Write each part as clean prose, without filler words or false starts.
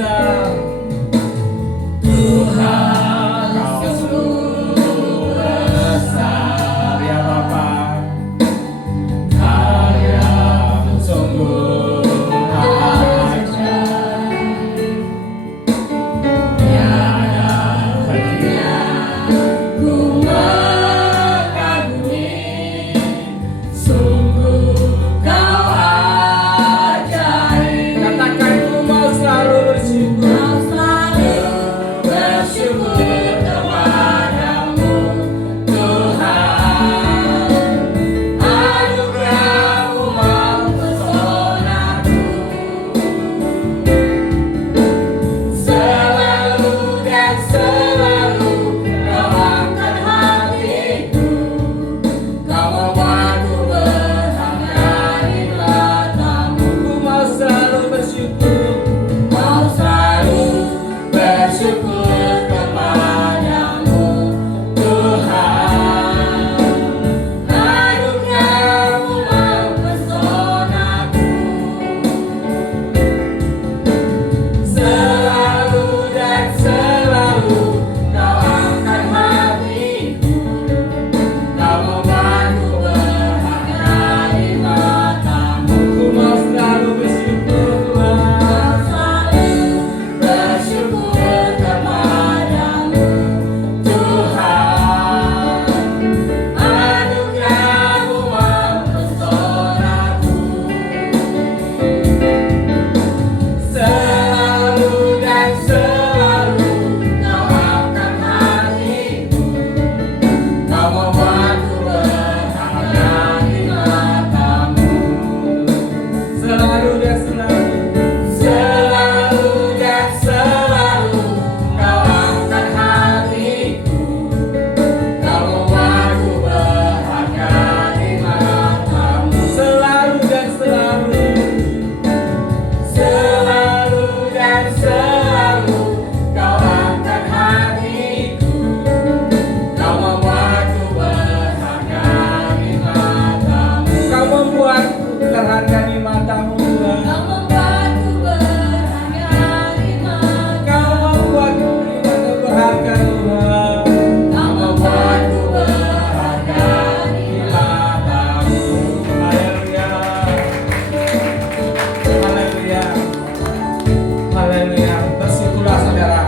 besar. Tuhan, Kau sungguh besar ya Bapa. Karya-Mu sungguh ajaib. Tiada hentinya ku mengagumi. Sungguh Kau ajaib. Katakan, ku mau selalu bersyukur. Bersyukur kepadamu Tuhan. Anugerah-Mu mempesonaku. Selalu dan selalu Kau angkat hatiku. Kau membuatku berharga di mata-Mu. Ku mau selalu bersyukur. Mau selalu bersyukur kepadamu Tuhan. Anugerah-Mu mempesonaku. Selalu dan selalu Kau angkat hatiku. Kau membuatku berharga di mata-Mu. Ku mau selalu bersyukur Tuhan. Selalu bersyukur kepadamu Tuhan. Anugerah-Mu mempesonaku. Selalu dan selalu Kau angkat hatiku. Kau membuatku berharga di mata-Mu. Selalu dan selalu. Selalu dan selalu Kau angkat hatiku. Kau membuatku berharga di mata-Mu. Selalu dan selalu. Selalu dan selalu Kau angkat hatiku. Kau membuatku berharga di mata-Mu. Kau membuatku berharga di mata-Mu Tuhan. Kau membuatku berharga di mata-Mu. Kau membuatku berharga Tuhan. Kau membuatku berharga di mata-Mu. Haleluya. Haleluya. Haleluya. Bersyukurlah saudara.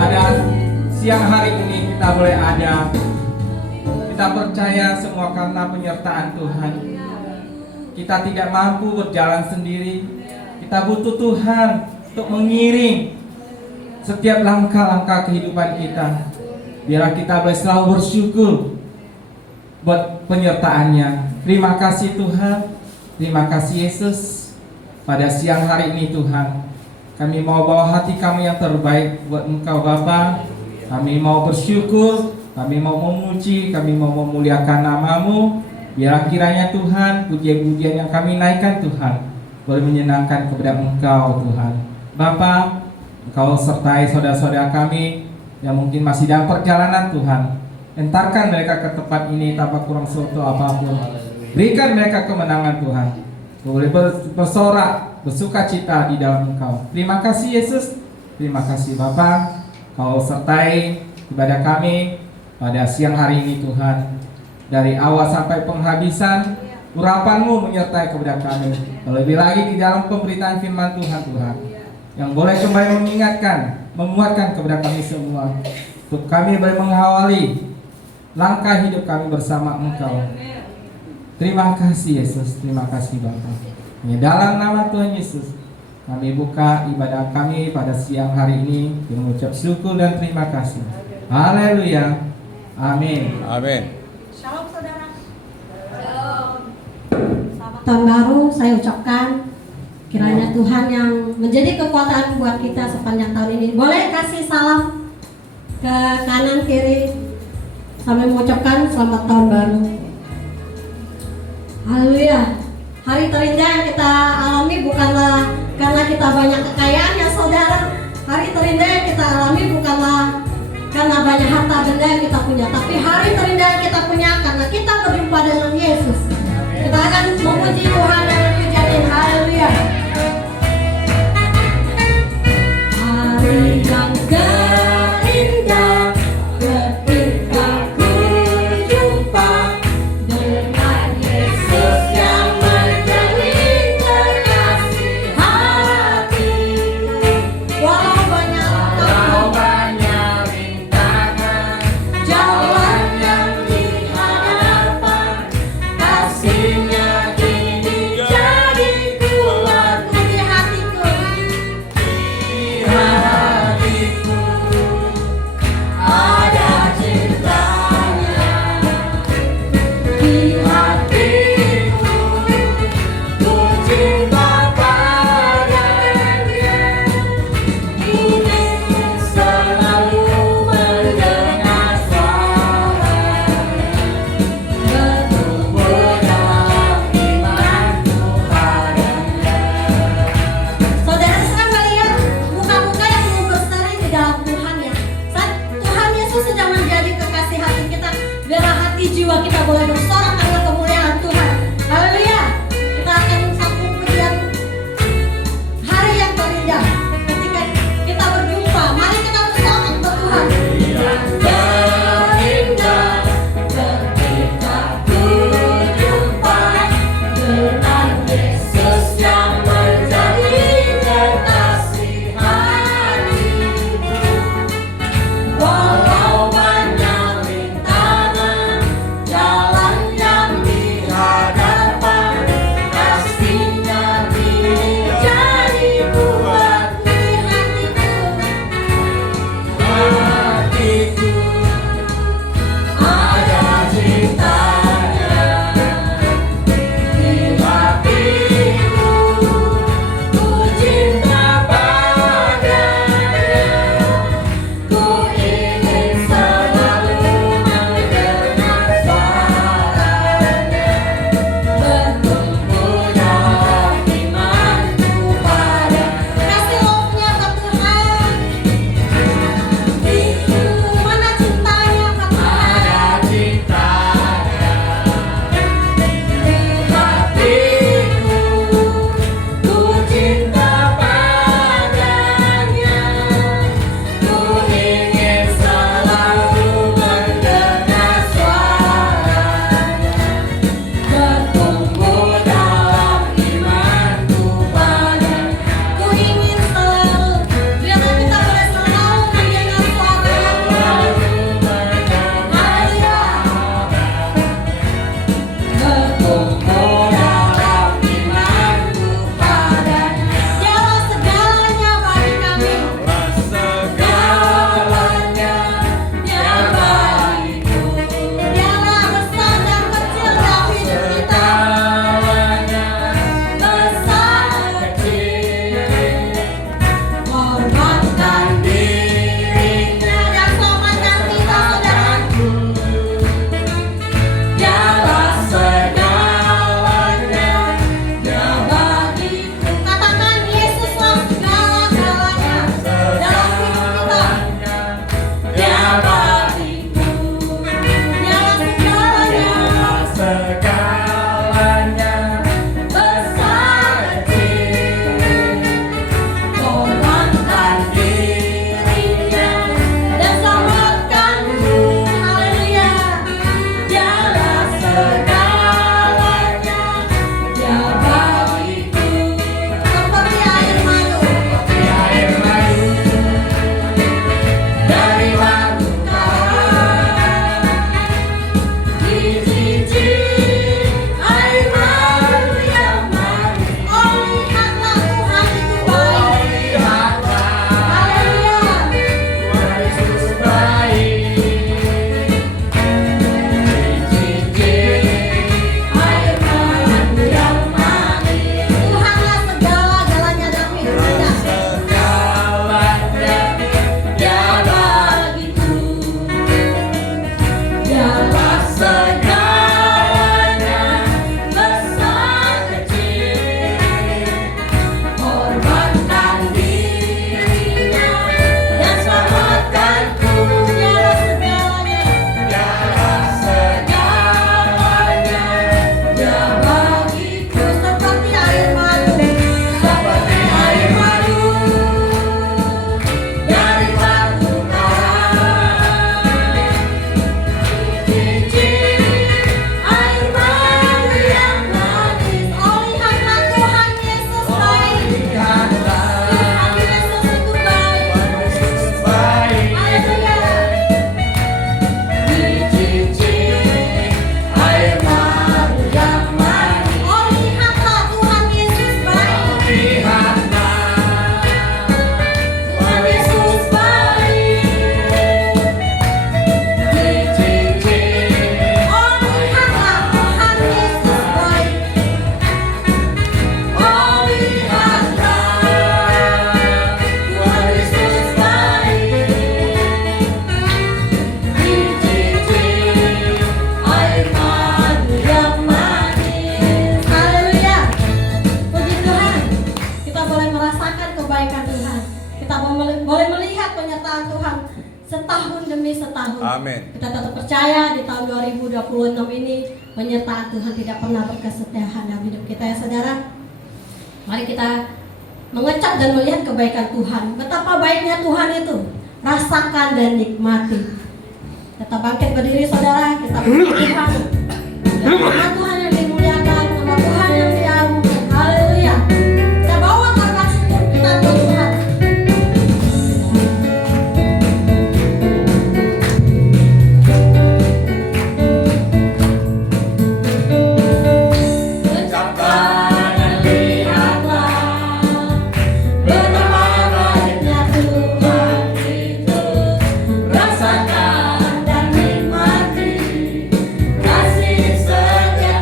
Pada siang hari ini kita boleh ada. Kita percaya semua karena penyertaan Tuhan. Kita tidak mampu berjalan sendiri. Kita butuh Tuhan untuk mengiring setiap langkah-langkah kehidupan kita. Biarlah kita boleh selalu bersyukur buat penyertaannya. Terima kasih Tuhan. Terima kasih Yesus. Pada siang hari ini Tuhan, kami mau bawa hati kami yang terbaik buat Engkau Bapa. Kami mau bersyukur, kami mau memuji, kami mau memuliakan nama-Mu. Biar kiranya Tuhan, pujian-pujian yang kami naikkan Tuhan boleh menyenangkan kepada Engkau Tuhan. Bapa, Engkau sertai saudara-saudara kami yang mungkin masih dalam perjalanan Tuhan. Entarkan mereka ke tempat ini tanpa kurang suatu apapun. Berikan mereka kemenangan Tuhan. Boleh bersorak, bersuka cita di dalam Engkau. Terima kasih Yesus. Terima kasih Bapa. Kau sertai ibadah kami pada siang hari ini Tuhan. Dari awal sampai penghabisan, urapan-Mu menyertai kepada kami. Lebih lagi di dalam pemberitaan firman Tuhan Tuhan, yang boleh kembali mengingatkan, menguatkan kepada kami semua, untuk kami boleh mengawali langkah hidup kami bersama Engkau. Terima kasih Yesus, terima kasih Bapa. Dalam nama Tuhan Yesus, kami buka ibadah kami pada siang hari ini dengan mengucap syukur dan terima kasih. Haleluya. Amin. Amin. Shalom saudara. Shalom. Selamat tahun baru saya ucapkan. Kiranya Tuhan yang menjadi kekuatan buat kita sepanjang tahun ini. Boleh kasih salam ke kanan kiri sambil mengucapkan selamat tahun baru. Haleluya. Hari terindah yang kita alami bukanlah karena kita banyak kekayaan ya saudara. Hari terindah yang kita alami bukanlah karena banyak harta benda yang kita punya, tapi hari terindah yang kita punya karena kita berjumpa dengan Yesus. Kita akan memuji Tuhan dan pujian. Haleluya. boleh bersorak karena kemuliaan Tuhan. Haleluya. Kita akan satu pujian hari yang terindah ketika kita berjumpa. Mari kita bersorak untuk Tuhan. Walau banyak rintangan, jalannya tahun. Amin. Kita tetap percaya di tahun 2026 ini penyertaan Tuhan tidak pernah berkesetiaan dalam hidup kita ya saudara. Mari kita mengecap dan melihat kebaikan Tuhan. Betapa baiknya Tuhan itu. Rasakan dan nikmati. Kita bangkit berdiri saudara, kita puji Tuhan. Dan nama Tuhan yang dimuliakan, nama Tuhan yang diagungkan. Haleluya. Kita bawa tangga syukur kita ke Tuhan. Ucapkan dan lihatlah betapa baiknya Tuhan itu. Rasakan dan nikmati kasih setia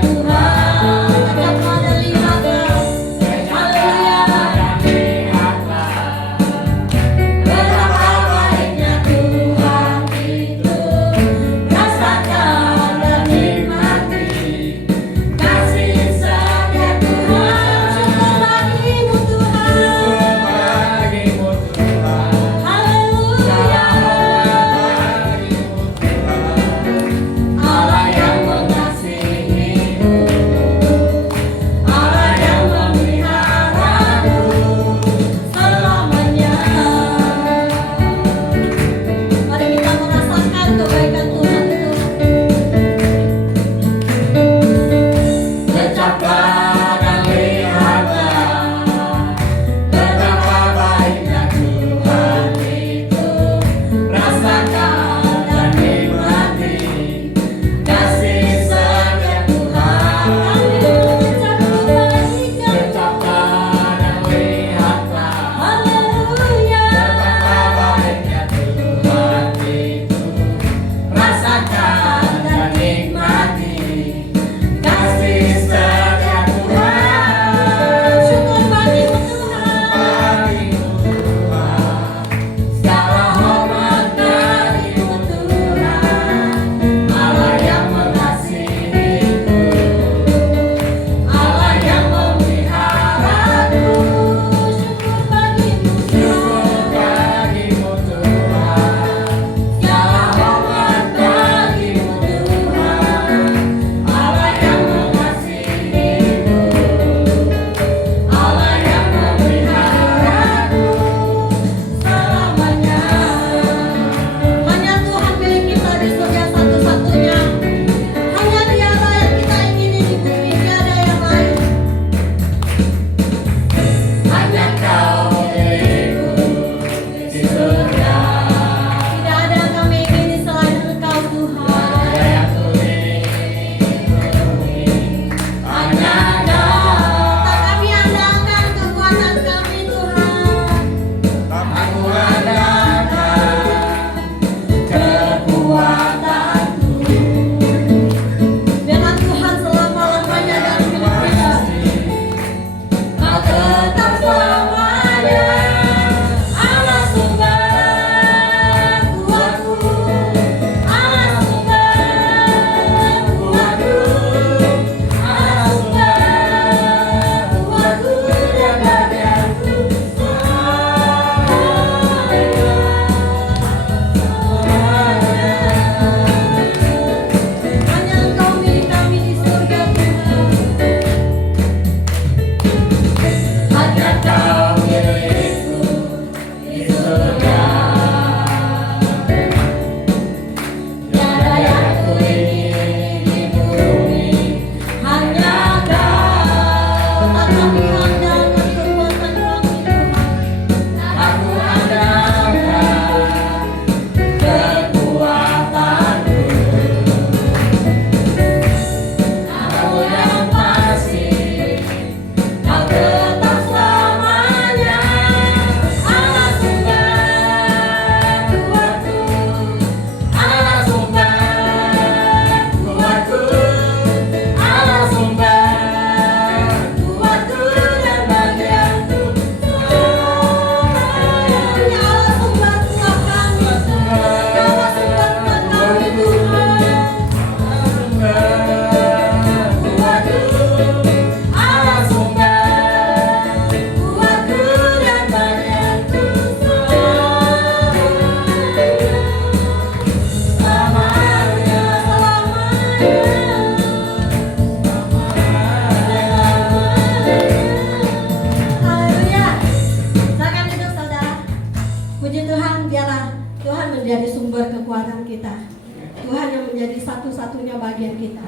satu-satunya bagian kita.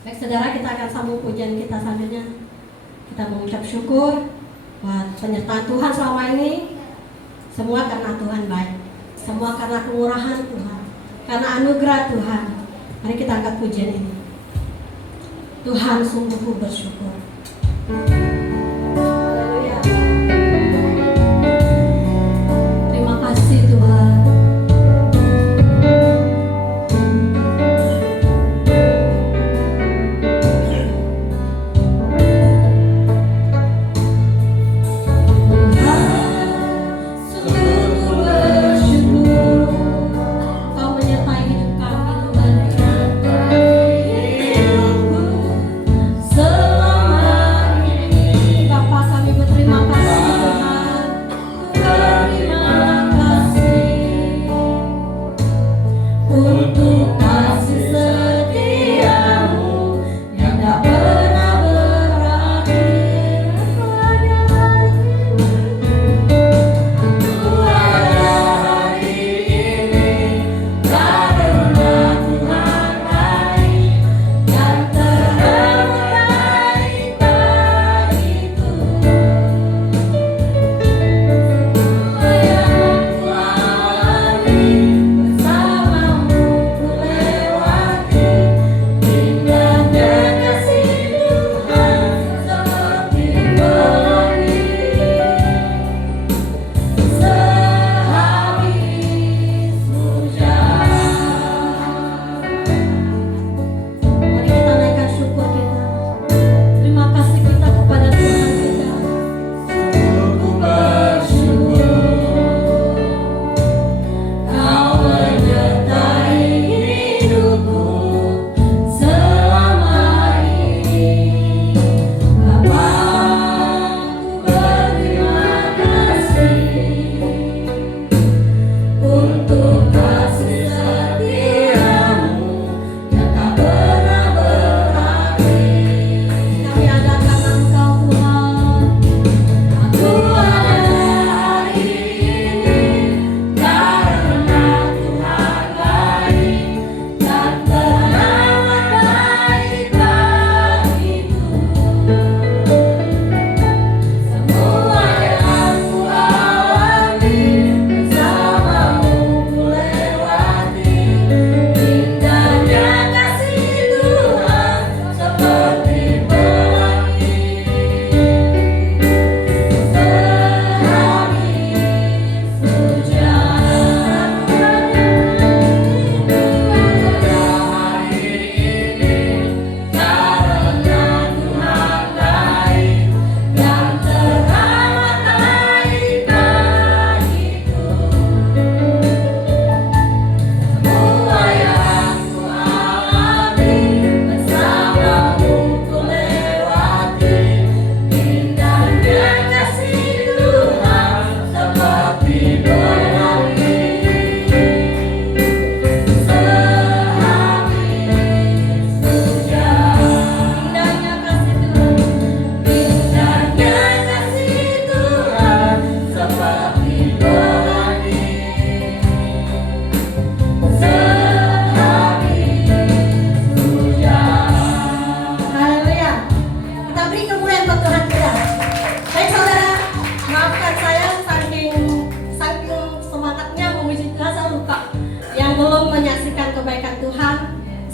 Baik saudara, kita akan sambung pujian kita selanjutnya. Kita mengucap syukur buat penyertaan Tuhan selama ini. Semua karena Tuhan baik, semua karena kemurahan Tuhan, karena anugerah Tuhan. Mari kita angkat pujian ini. Tuhan, sungguh ku bersyukur. Haleluya. Terima kasih Tuhan.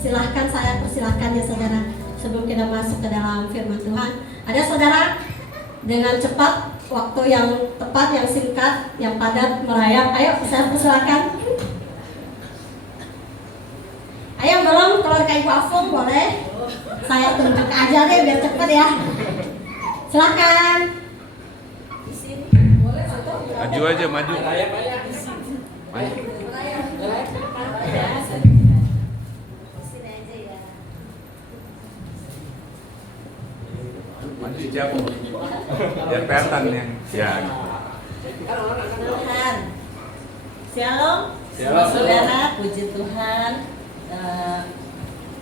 Silahkan saya persilahkan ya saudara. Sebelum kita masuk ke dalam firman Tuhan, ada saudara dengan cepat, waktu yang tepat, yang singkat, yang padat, merayap. Ayo saya persilahkan. Ayo belum keluarga Ibu Afung boleh? Saya tunjuk aja deh biar cepet ya. Silakan. Maju aja, maju. Maju. Maju jauh. Biar kelihatan yang ya. Tuhan. Shalom. Saudara, puji Tuhan.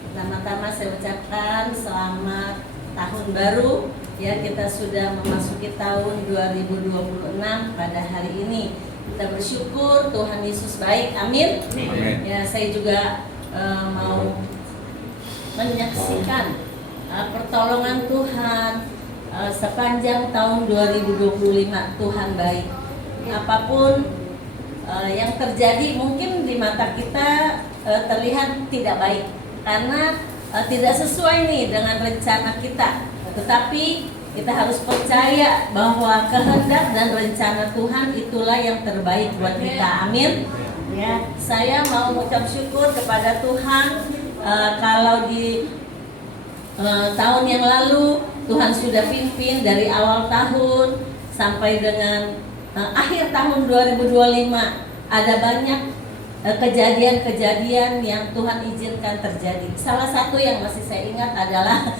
Pertama-tama saya ucapkan selamat tahun baru. Ya, kita sudah memasuki tahun 2026 pada hari ini. Kita bersyukur Tuhan Yesus baik. Amin. Amin. Ya, saya juga mau menyaksikan pertolongan Tuhan sepanjang tahun 2025. Tuhan baik. Apapun yang terjadi mungkin di mata kita terlihat tidak baik karena tidak sesuai nih dengan rencana kita. Tetapi kita harus percaya bahwa kehendak dan rencana Tuhan itulah yang terbaik buat kita. Amin. Ya, saya mau mengucap syukur kepada Tuhan kalau di tahun yang lalu Tuhan sudah pimpin dari awal tahun sampai dengan akhir tahun 2025. Ada banyak kejadian-kejadian yang Tuhan izinkan terjadi. Salah satu yang masih saya ingat adalah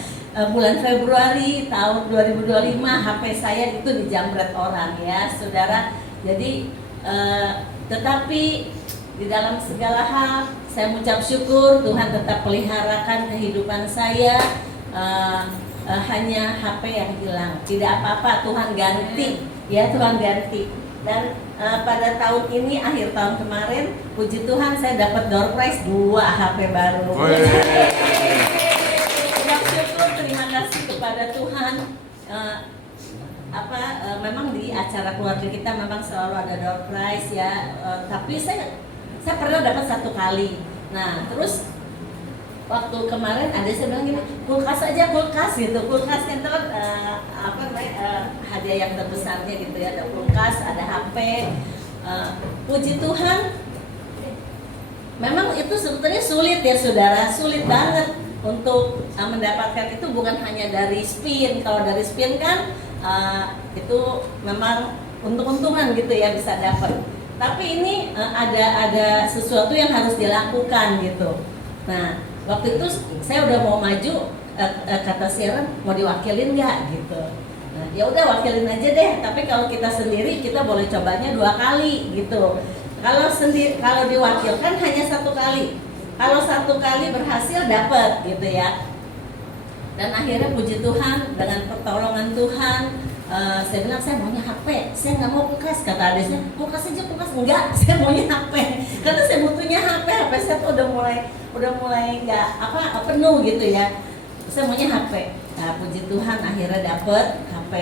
bulan Februari tahun 2025 HP saya itu dijamret orang ya saudara. Jadi tetapi di dalam segala hal saya mengucap syukur Tuhan tetap peliharakan kehidupan saya. Hanya HP yang hilang, tidak apa-apa, Tuhan ganti ya, Tuhan ganti. Dan pada tahun ini, akhir tahun kemarin, puji Tuhan saya dapat door prize 2 HP baru. Syukur, terima kasih kepada Tuhan. Memang di acara keluarga kita memang selalu ada door prize ya, tapi saya pernah dapat 1 kali. Nah terus waktu kemarin ada saya bilang gini, kulkas aja, kulkas gitu, kulkas itu hadiah yang terbesarnya gitu ya, ada kulkas, ada HP. Puji Tuhan, memang itu sebetulnya sulit ya saudara, sulit banget untuk mendapatkan itu, bukan hanya dari spin. Kalau dari spin kan itu memang untung-untungan gitu ya bisa dapat. Tapi ini ada sesuatu yang harus dilakukan gitu. Nah waktu itu saya udah mau maju, kata Sharon mau diwakilin nggak gitu. Nah, ya udah wakilin aja deh. Tapi kalau kita sendiri kita boleh cobanya 2 kali gitu. Kalau diwakilkan hanya 1 kali. Kalau 1 kali berhasil dapat gitu ya. Dan akhirnya puji Tuhan dengan pertolongan Tuhan, saya bilang saya maunya HP, saya nggak mau kulkas. Kata adik saya, kulkas aja, kulkas. Enggak, saya maunya HP. Karena saya butuhnya HP saya tuh udah mulai nggak penuh gitu ya. Saya maunya HP. Nah puji Tuhan akhirnya dapet HP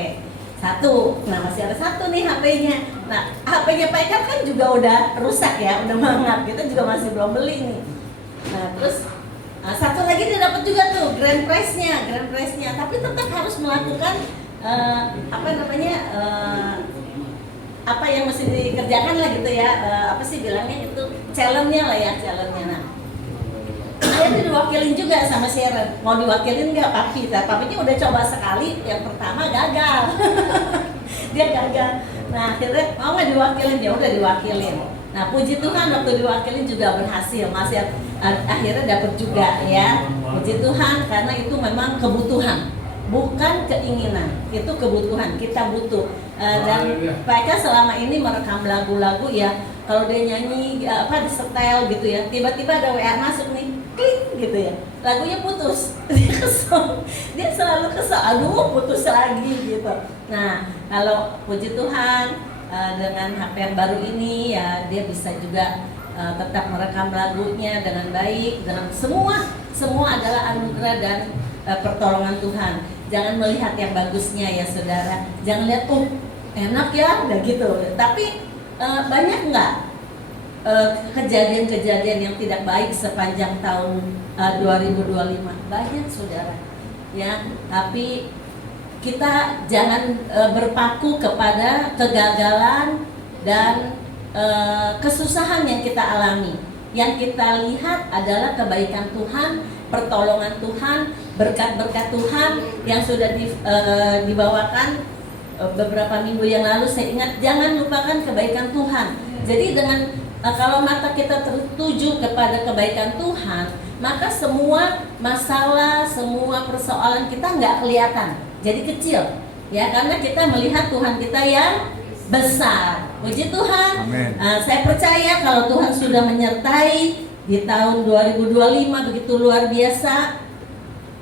1. Nah masih ada 1 nih HP-nya. Nah HP-nya Pak Eka kan juga udah rusak ya, udah mangap. Kita juga masih belum beli nih. Nah terus 1 lagi dia dapat juga tuh grand prize-nya. Tapi tetap harus melakukan apa yang mesti dikerjakan lah gitu ya. Apa sih bilangnya itu challenge-nya lah ya, challenge-nya. Nah akhirnya diwakilin juga sama Sharon, mau diwakilin nggak Papi? Papinya udah coba sekali, yang pertama gagal. Dia gagal. Nah akhirnya mau nggak diwakilin? Dia udah diwakilin. Nah puji Tuhan waktu diwakilin juga berhasil, masih akhirnya dapat juga ya. Puji Tuhan karena itu memang kebutuhan, bukan keinginan, itu kebutuhan, kita butuh. Dan mereka selama ini merekam lagu-lagu ya, kalau dia nyanyi disetel gitu ya, tiba-tiba ada WA masuk nih, klik gitu ya, lagunya putus. Dia kesel, dia selalu kesel, aduh putus lagi gitu. Nah kalau puji Tuhan dengan HP yang baru ini ya, dia bisa juga tetap merekam lagunya dengan baik, dengan semua adalah anugerah dan pertolongan Tuhan. Jangan melihat yang bagusnya ya saudara, jangan lihat enak ya udah gitu. Tapi banyak nggak kejadian-kejadian yang tidak baik sepanjang tahun 2025? Banyak saudara ya. Tapi kita jangan berpaku kepada kegagalan dan kesusahan yang kita alami. Yang kita lihat adalah kebaikan Tuhan, pertolongan Tuhan, berkat-berkat Tuhan yang sudah dibawakan beberapa minggu yang lalu. Saya ingat, jangan lupakan kebaikan Tuhan. Jadi dengan kalau mata kita tertuju kepada kebaikan Tuhan, maka semua masalah, semua persoalan kita nggak kelihatan, jadi kecil ya, karena kita melihat Tuhan kita yang besar. Puji Tuhan. Saya percaya kalau Tuhan sudah menyertai di tahun 2025 begitu luar biasa,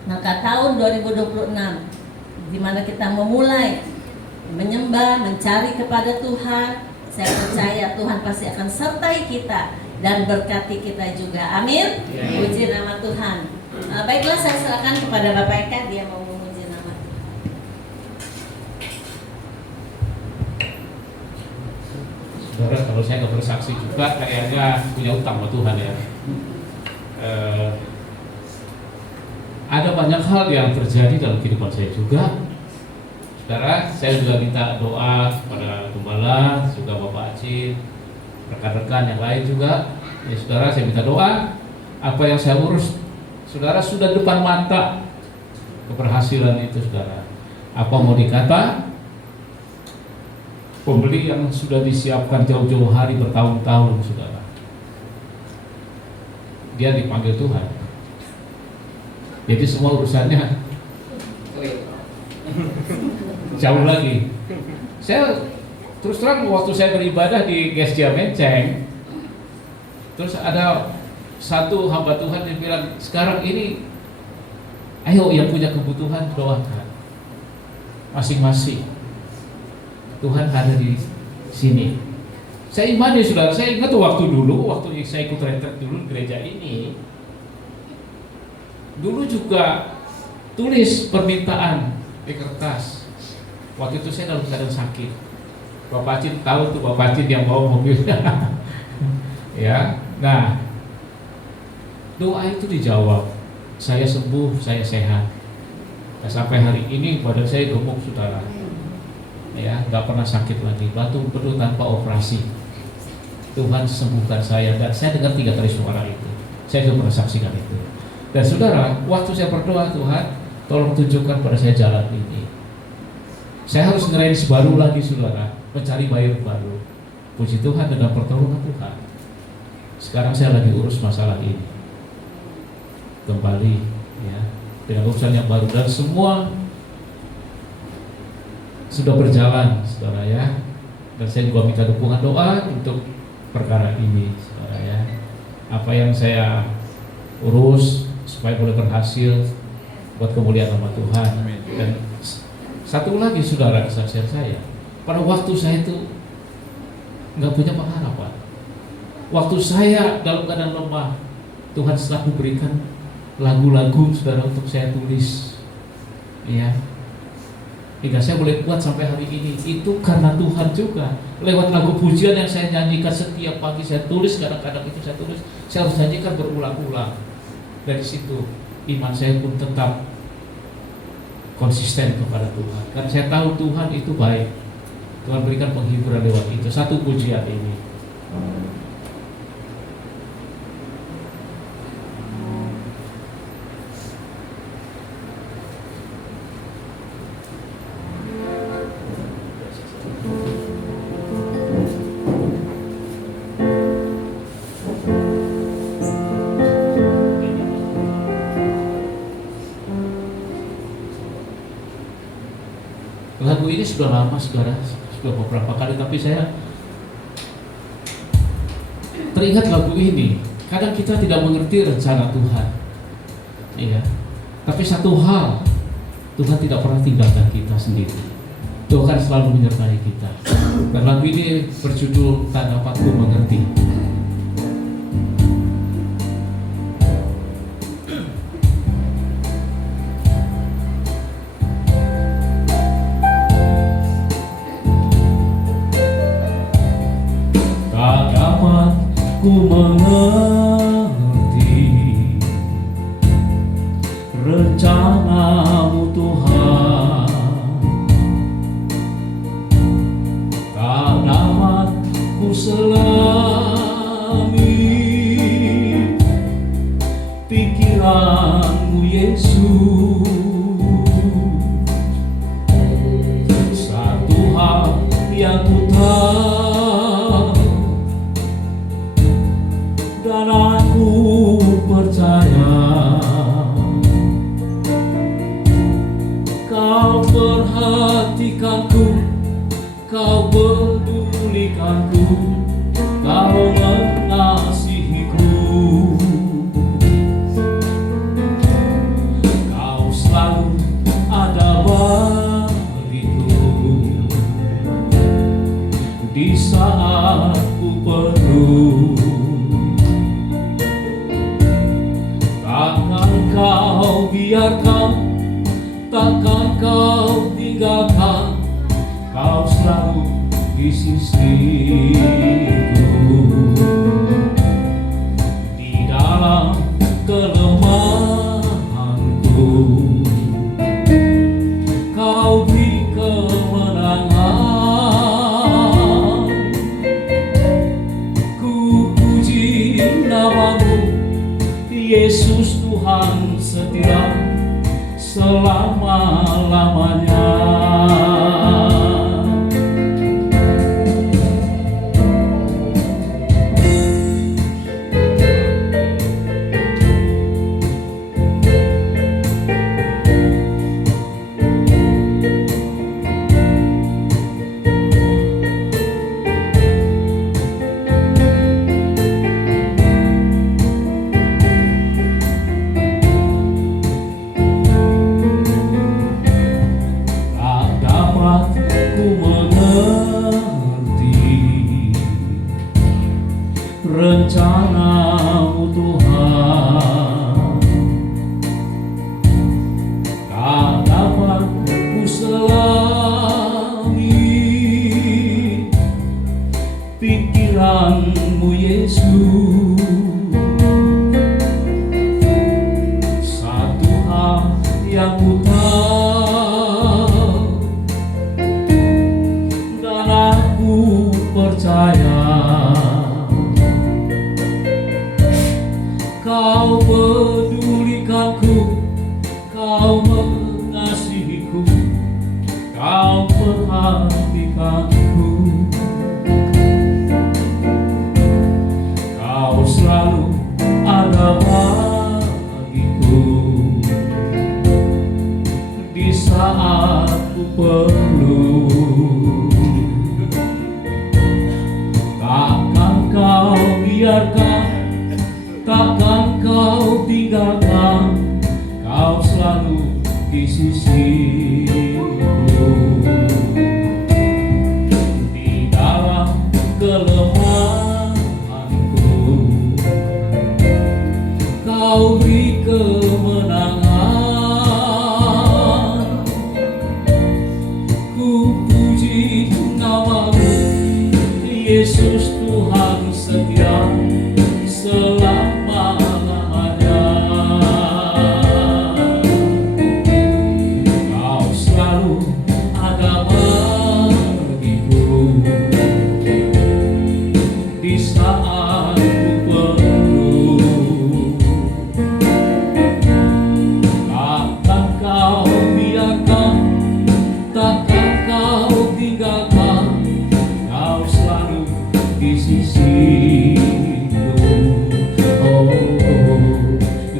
maka tahun 2026 di mana kita memulai menyembah, mencari kepada Tuhan, saya percaya Tuhan pasti akan sertai kita dan berkati kita juga. Amin. Puji nama Tuhan. Baiklah, saya serahkan kepada Bapak Eka, dia mau memuji nama Tuhan. Saudara, kalau saya nggak bersaksi juga kayaknya punya utang sama Tuhan ya. Ada banyak hal yang terjadi dalam kehidupan saya juga. Saudara, saya juga minta doa kepada Gembala, juga Bapak Acin, rekan-rekan yang lain juga. Ya saudara, saya minta doa. Apa yang saya urus, saudara, sudah depan mata keberhasilan itu, saudara. Apa mau dikata? Pembeli yang sudah disiapkan jauh-jauh hari bertahun-tahun, saudara. Dia dipanggil Tuhan. Jadi semua urusannya jauh lagi. Saya terus terang waktu saya beribadah di Gestia Menceng, terus ada satu hamba Tuhan yang bilang, sekarang ini ayo yang punya kebutuhan doakan masing-masing. Tuhan ada di sini. Saya imani, saudara. Saya ingat waktu dulu, waktu saya ikut retret dulu di gereja ini, dulu juga tulis permintaan di kertas. Waktu itu saya dalam keadaan sakit. Bapak Acin tahu tuh, Bapak Acin yang bawa mobil. Ya, nah doa itu dijawab. Saya sembuh, saya sehat. Nah, sampai hari ini badan saya gemuk, saudara. Ya, nggak pernah sakit lagi. Batu penuh tanpa operasi. Tuhan sembuhkan saya, dan saya dengar 3 kali suara itu. Saya sudah merasakan itu. Dan saudara, waktu saya berdoa, Tuhan, tolong tunjukkan pada saya jalan ini. Saya harus ngerain baru lagi, saudara, mencari bayar baru. Puji Tuhan, dengan pertolongan Tuhan, sekarang saya lagi urus masalah ini kembali, ya, dengan urusan yang baru, dan semua sudah berjalan, saudara ya. Dan saya juga minta dukungan doa untuk perkara ini, saudara ya. Apa yang saya urus supaya boleh berhasil buat kemuliaan nama Tuhan. Dan satu lagi, saudara, kesaksian saya, pada waktu saya itu nggak punya pengharapan, waktu saya dalam keadaan lemah, Tuhan selalu berikan lagu-lagu, saudara, untuk saya tulis, ya, hingga saya boleh kuat sampai hari ini. Itu karena Tuhan juga. Lewat lagu pujian yang saya nyanyikan setiap pagi, saya tulis, kadang-kadang itu saya tulis, saya harus nyanyikan berulang-ulang. Dari situ iman saya pun tetap konsisten kepada Tuhan, karena saya tahu Tuhan itu baik. Tuhan berikan penghiburan lewat itu, satu pujian ini. Lagu ini sudah lama, saudara, sudah beberapa kali, tapi saya teringat lagu ini. Kadang kita tidak mengerti rencana Tuhan, iya. Tapi satu hal, Tuhan tidak pernah tinggalkan kita sendiri. Tuhan selalu menyertai kita. Dan lagu ini berjudul Tak Dapat Ku Mengerti. Ku mengerti rencana-Mu, Tuhan. Tak dapat ku selami pikiran-Mu, Yesus. Satu hal yang ku tahu, dan aku percaya Kau perhatikanku, Kau pedulikanku, Kau mengasihiku. Kau selalu ada bagiku di saat ku perlu. biarkan, takkan kau tinggalkan, kau selalu di sisiku. Di dalam kelemahanku, kau beri kemenangan. Ku puji namamu, Yesus Tuhan setia selama-lamanya. Rencana-Mu Tuhan, tak dapat ku selami pikiran-Mu Yesus. Satu hal yang ku tahu dan aku percaya, Kau pedulikanku, Kau mengasihiku, Kau perhatikanku. Kau selalu ada bagiku di saat ku perlu. Takkan Kau biarkan, takkan Kau tinggalkan, Kau selalu di sisiku. Di dalam kelemahanku, Kau beri kemenangan. Ku puji namamu, Yesus Tuhan setia selama-lamanya. Kau selalu ada bagiku di saat ku perlu. Takkan Kau biarkan, takkan Kau tinggalkan, Kau selalu di sisiku.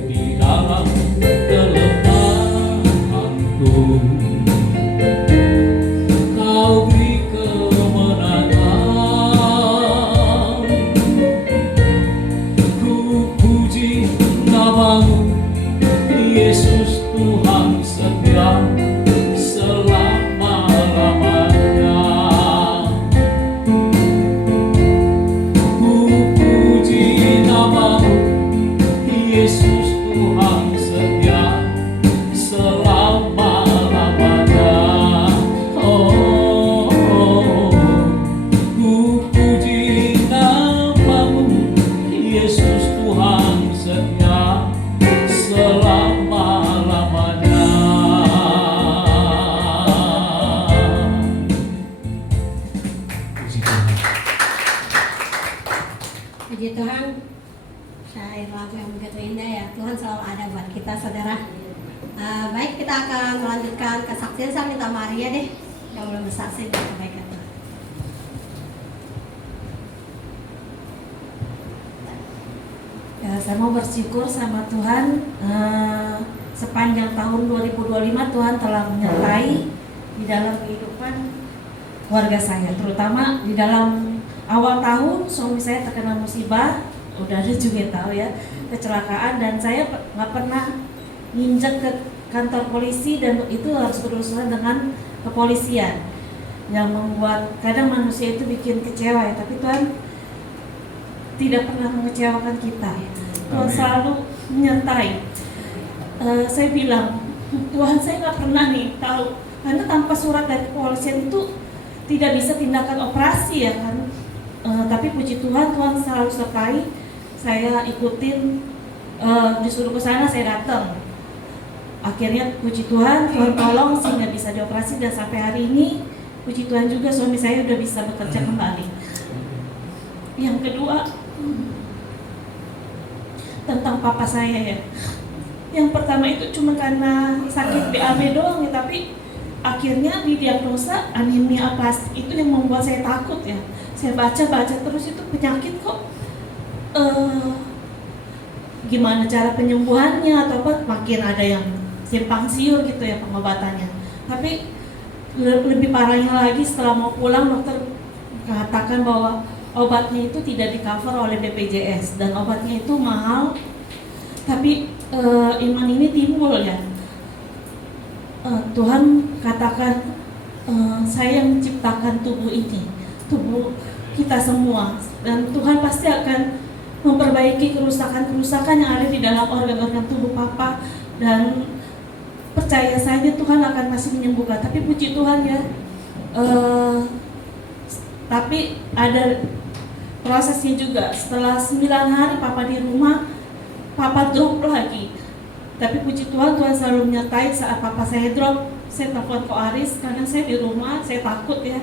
Di dalam kelemahanku, Kau beri kemenangan. Ku puji namamu, Yesus Tuhan setia selama-lamanya. Ku puji namamu, Yesus Tuhan setia selama-lamanya. Oh, ku puji namamu, Yesus Tuhan setia selama-lamanya. Puji Tuhan. Puji Tuhan, syair lagu yang begitu indah ya. Tuhan selalu ada buat kita, saudara. Baik, kita akan melanjutkan kesaksian. Saya minta Maria deh yang belum bersaksi dan kebaikan Tuhan. Ya, saya mau bersyukur sama Tuhan, sepanjang tahun 2025 Tuhan telah menyertai di dalam kehidupan keluarga saya, terutama di dalam awal tahun suami saya terkena musibah, udah ada juga tahu ya, kecelakaan, dan saya nggak pernah nginjek ke kantor polisi, dan itu harus berurusan dengan kepolisian yang membuat kadang manusia itu bikin kecewa ya, tapi Tuhan tidak pernah mengecewakan kita. Tuhan selalu menyertai. saya bilang, Tuhan saya nggak pernah nih tahu, karena tanpa surat dari kepolisian itu tidak bisa tindakan operasi ya kan. Tapi puji Tuhan, Tuhan selalu sertai. Saya ikutin, disuruh ke sana saya datang. Akhirnya puji Tuhan, Tuhan tolong sehingga bisa dioperasi, dan sampai hari ini puji Tuhan juga suami saya udah bisa bekerja kembali. Yang kedua, tentang papa saya ya. Yang pertama itu cuma karena sakit BAB doang ya, tapi akhirnya didiagnosa anemia aplastik. Itu yang membuat saya takut ya. Saya baca terus itu penyakit kok gimana cara penyembuhannya atau apa, makin ada yang simpang siur gitu ya pengobatannya. Tapi lebih parahnya lagi, setelah mau pulang dokter katakan bahwa obatnya itu tidak di cover oleh BPJS dan obatnya itu mahal. Tapi iman ini timbul ya. Tuhan katakan, saya yang menciptakan tubuh ini, tubuh kita semua, dan Tuhan pasti akan memperbaiki kerusakan-kerusakan yang ada di dalam organ-organ tubuh papa, dan percaya saja Tuhan akan masih menyembuhkan. Tapi puji Tuhan ya, tapi ada prosesnya juga. Setelah 9 hari papa di rumah, papa drop lagi. Tapi puji Tuhan, Tuhan selalu menyertai. Saat papa saya drop, saya telepon Ko Aris karena saya di rumah, saya takut ya.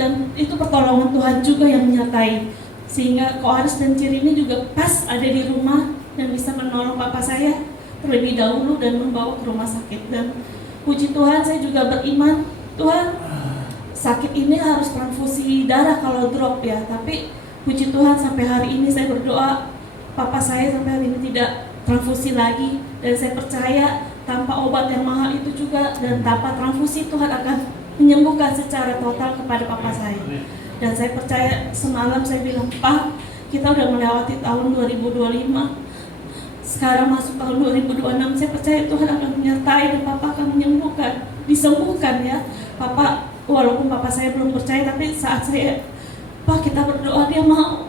Dan itu pertolongan Tuhan juga yang menyertai, sehingga Ko Aris dan Ciri ini juga pas ada di rumah dan bisa menolong papa saya terlebih dahulu dan membawa ke rumah sakit. Dan puji Tuhan, saya juga beriman, Tuhan, sakit ini harus transfusi darah kalau drop ya. Tapi puji Tuhan, sampai hari ini saya berdoa papa saya sampai hari ini tidak transfusi lagi, dan saya percaya tanpa obat yang mahal itu juga dan tanpa transfusi Tuhan akan menyembuhkan secara total kepada papa saya. Dan saya percaya, semalam saya bilang, Pak, kita udah melewati tahun 2025, sekarang masuk tahun 2026, saya percaya Tuhan akan menyertai dan papa akan menyembuhkan, disembuhkan ya. Papa, walaupun papa saya belum percaya, tapi saat saya, Pak, kita berdoa, dia mau.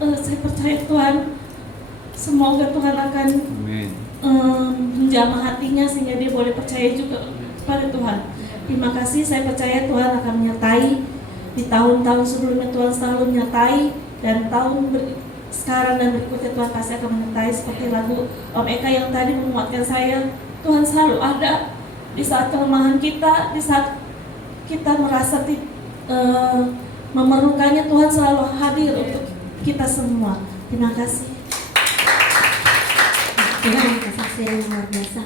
Saya percaya Tuhan, semoga Tuhan akan menjamah hatinya sehingga dia boleh percaya juga pada Tuhan. Terima kasih, saya percaya Tuhan akan menyertai. Di tahun-tahun sebelumnya Tuhan selalu menyertai, dan sekarang dan berikutnya Tuhan pasti akan menyertai. Seperti lagu Om Eka yang tadi menguatkan saya, Tuhan selalu ada di saat kelemahan kita, di saat kita merasa memerlukannya. Tuhan selalu hadir untuk kita semua. Terima kasih. Tuhan kesaksian yang luar biasa.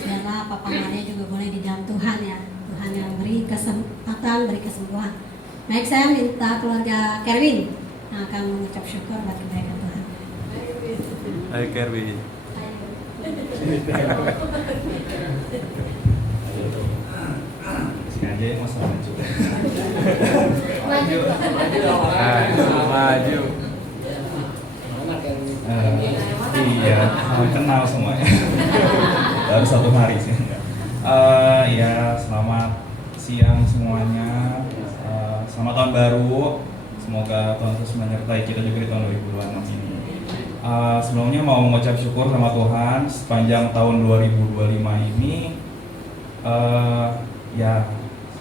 Biarlah Papa Maria juga boleh di dalam Tuhan ya. Tuhan yang beri kesempatan, beri kesembuhan. Baik, saya minta keluarga Kerwin yang akan mengucap syukur bagi kebaikan Tuhan. Hai Kerwin. Sini aja ya, mas maju. Maju. Iya, saling kenal semuanya. Baru 1 hari sih. Ya, selamat siang semuanya. Selamat tahun baru. Semoga Tuhan terus menyertai kita juga di tahun 2026 ini. Sebelumnya mau mengucap syukur sama Tuhan sepanjang tahun 2025 ini. Ya,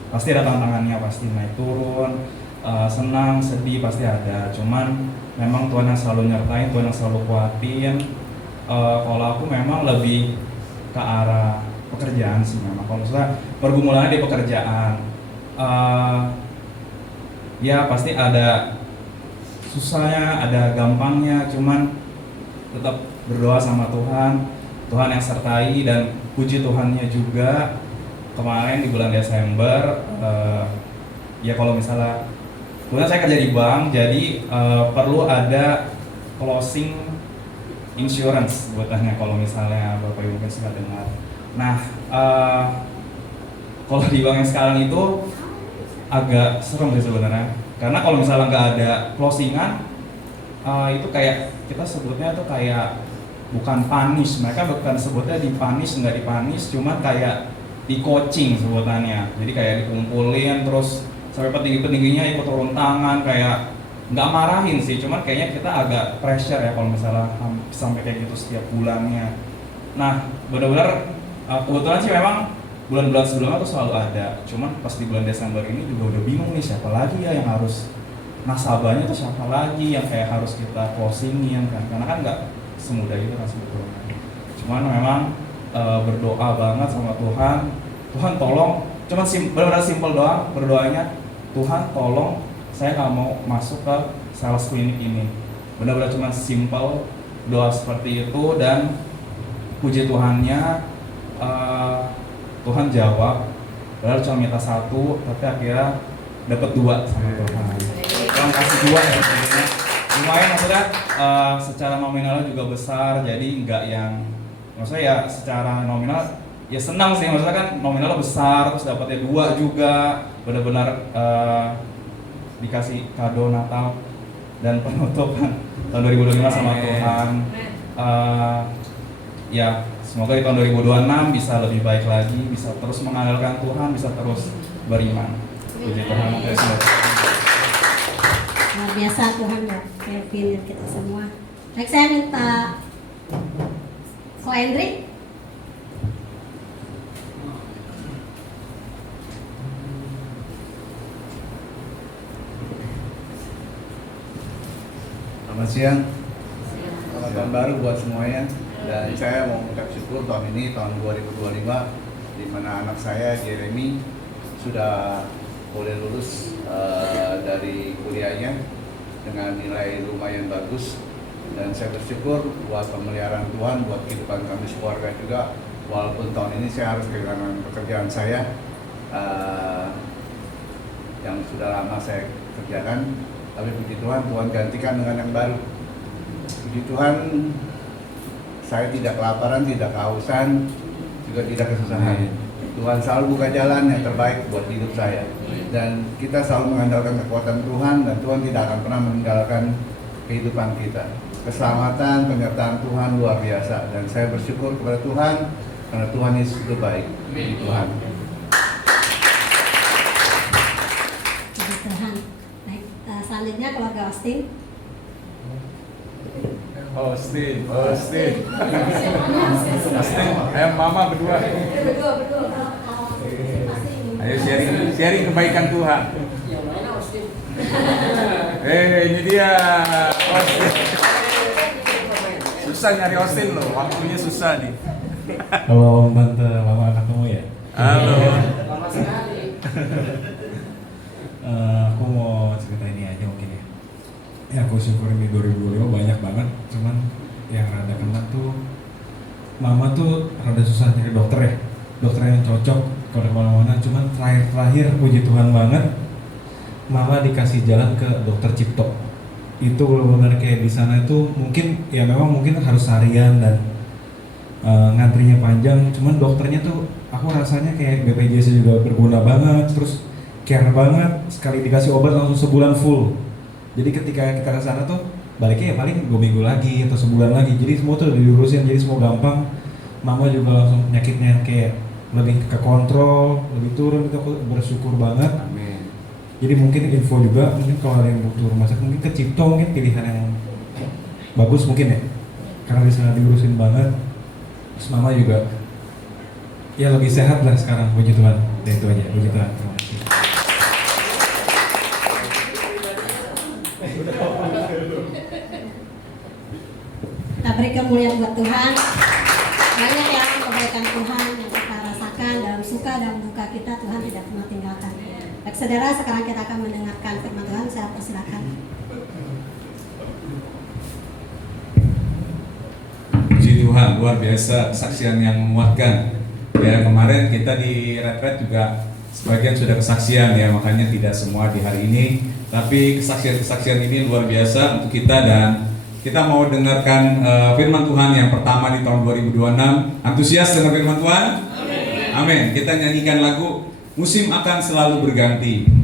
pasti ada tantangannya, pasti naik turun, senang, sedih pasti ada. Cuman memang Tuhan yang selalu nyertain, Tuhan yang selalu kuatin. Kalau aku memang lebih ke arah pekerjaan sih memang. Kalau misalnya pergumulannya di pekerjaan, ya pasti ada susahnya, ada gampangnya. Cuman tetap berdoa sama Tuhan, Tuhan yang sertai, dan puji Tuhannya juga. Kemarin di bulan Desember, ya kalau misalnya kemudian saya kerja di bank, jadi perlu ada closing insurance buatannya kalau misalnya Bapak Ibu mungkin sudah dengar. Nah, kalau di bank yang sekarang itu agak serem sih sebenarnya, karena kalau misalnya nggak ada closingan, itu kayak kita sebutnya tuh kayak bukan punish, mereka bukan sebutnya dipunish, nggak dipunish, cuman kayak di coaching sebutannya. Jadi kayak dikumpulin terus sampai petinggi-petingginya ikut turun tangan, kayak nggak marahin sih, cuman kayaknya kita agak pressure ya kalau misalnya sampai kayak gitu setiap bulannya. Nah, benar-benar kebetulan sih memang bulan-bulan sebelumnya tuh selalu ada, cuman pas di bulan Desember ini juga udah bingung nih siapa lagi ya yang harus nasabahnya tuh, siapa lagi yang kayak harus kita closingin kan, karena kan nggak semudah itu kan sebetulnya. Cuman memang berdoa banget sama Tuhan, Tuhan tolong, cuman benar-benar simple doang berdoanya, Tuhan tolong saya nggak mau masuk ke sales klinik ini. Benar-benar cuma simple doa seperti itu, dan puji Tuhannya Tuhan jawab. Padahal cuma minta 1, tapi akhirnya dapat 2 sama Tuhan. Tuhan kasih 2 ya sebenarnya. Lumayan maksudnya secara nominalnya juga besar, jadi nggak yang maksudnya ya secara nominal ya senang sih, maksudnya kan nominalnya besar terus dapatnya 2 juga, benar-benar dikasih kado Natal dan penutupan tahun 2025 sama Tuhan. Ya semoga di tahun 2026 bisa lebih baik lagi, bisa terus mengandalkan Tuhan, bisa terus beriman. Puji Tuhan. Luar biasa Tuhan ya, Kevin dan kita semua. Baik, saya minta Ko Hendrik. Selamat siang. Selamat tahun baru buat semuanya. Dan saya mau mengucap syukur tahun ini, tahun 2025, di mana anak saya Jeremy sudah boleh lulus dari kuliahnya dengan nilai lumayan bagus. Dan saya bersyukur buat pemeliharaan Tuhan, buat kehidupan kami keluarga juga. Walaupun tahun ini saya harus kehilangan pekerjaan saya yang sudah lama saya kerjakan, tapi puji Tuhan, Tuhan gantikan dengan yang baru. Puji Tuhan, saya tidak kelaparan, tidak kehausan, juga tidak kesusahan. Tuhan selalu buka jalan yang terbaik buat hidup saya. Dan kita selalu mengandalkan kekuatan Tuhan, dan Tuhan tidak akan pernah meninggalkan kehidupan kita. Keselamatan, penyertaan Tuhan luar biasa. Dan saya bersyukur kepada Tuhan, karena Tuhan Yesus itu baik. Puji Tuhan. Puji Tuhan. Baik, selanjutnya keluarga Austin. Austin. Mama berdua. Ayo sharing kebaikan Tuhan. Ini dia Austin. Susah nyari Austin loh, waktunya susah nih. Halo Om Tante, lama anak kamu ya? Halo. Aku mau cerita ini aja mungkin ya. Ya aku syukurin di 2025 banyak banget, cuman yang rada kena tuh Mama tuh rada susah nyari dokter ya, dokter yang cocok kalau kemana-mana. Cuman terakhir puji Tuhan banget, Mama dikasih jalan ke dokter Cipto. Itu benar-benar kayak di sana itu mungkin ya memang mungkin harus harian dan ngantrinya panjang, cuman dokternya tuh aku rasanya kayak BPJS juga berguna banget, terus care banget, sekali dikasih obat langsung sebulan full. Jadi ketika kita ke sana tuh baliknya ya paling 2 minggu lagi atau sebulan lagi, jadi semua tuh udah diurusin, jadi semua gampang. Mama juga langsung penyakitnya kayak lebih ke kontrol, lebih turun, itu aku bersyukur banget. Amin. Jadi mungkin info juga, mungkin kalau ada yang butuh rumah sakit mungkin ke Cipto mungkin pilihan yang bagus mungkin ya, karena di sana diurusin banget. Terus Mama juga ya lebih sehat lah sekarang, puji Tuhan. Dan itu aja, puji Tuhan. Terima kasih. Kita beri kemuliaan buat Tuhan. Banyak ya kebaikan Tuhan yang kita rasakan dalam suka dan duka kita, Tuhan tidak pernah tinggalkan. Baik saudara, sekarang kita akan mendengarkan firman Tuhan. Saya persilakan. Puji Tuhan, luar biasa kesaksian yang memuatkan. Ya, kemarin kita di retret juga sebagian sudah kesaksian ya, makanya tidak semua di hari ini. Tapi kesaksian-kesaksian ini luar biasa untuk kita, dan kita mau dengarkan firman Tuhan yang pertama di tahun 2026. Antusias dengan firman Tuhan? Amin. Kita nyanyikan lagu Musim Akan Selalu Berganti.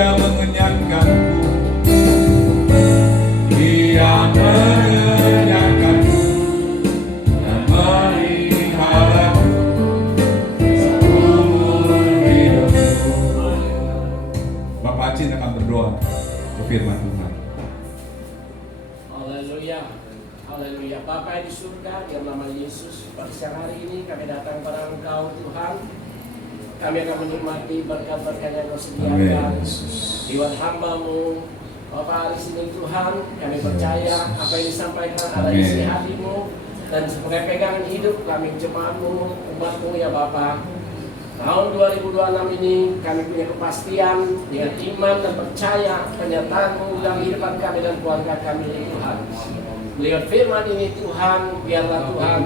Dia mengenyangkanku, Dia mengenyangkanku dan meliharaku seumur hidupku. Bapak Acin akan berdoa ke firman Tuhan. Haleluya, haleluya. Bapa yang di surga, dalam nama Yesus, pada siang hari ini kami datang kepada Engkau Tuhan. Kami akan menikmati berkat-berkat yang Kau sediakan lewat hamba-Mu Bapak hari ini Tuhan. Kami percaya apa yang disampaikan ada isi hati-Mu, dan sebagai pegangan hidup kami jemaat-Mu, umat-Mu ya Bapa. Tahun 2026 ini kami punya kepastian dengan iman dan percaya penyertaan-Mu dalam kehidupan kami dan keluarga kami Tuhan. Lewat firman ini Tuhan, biarlah Tuhan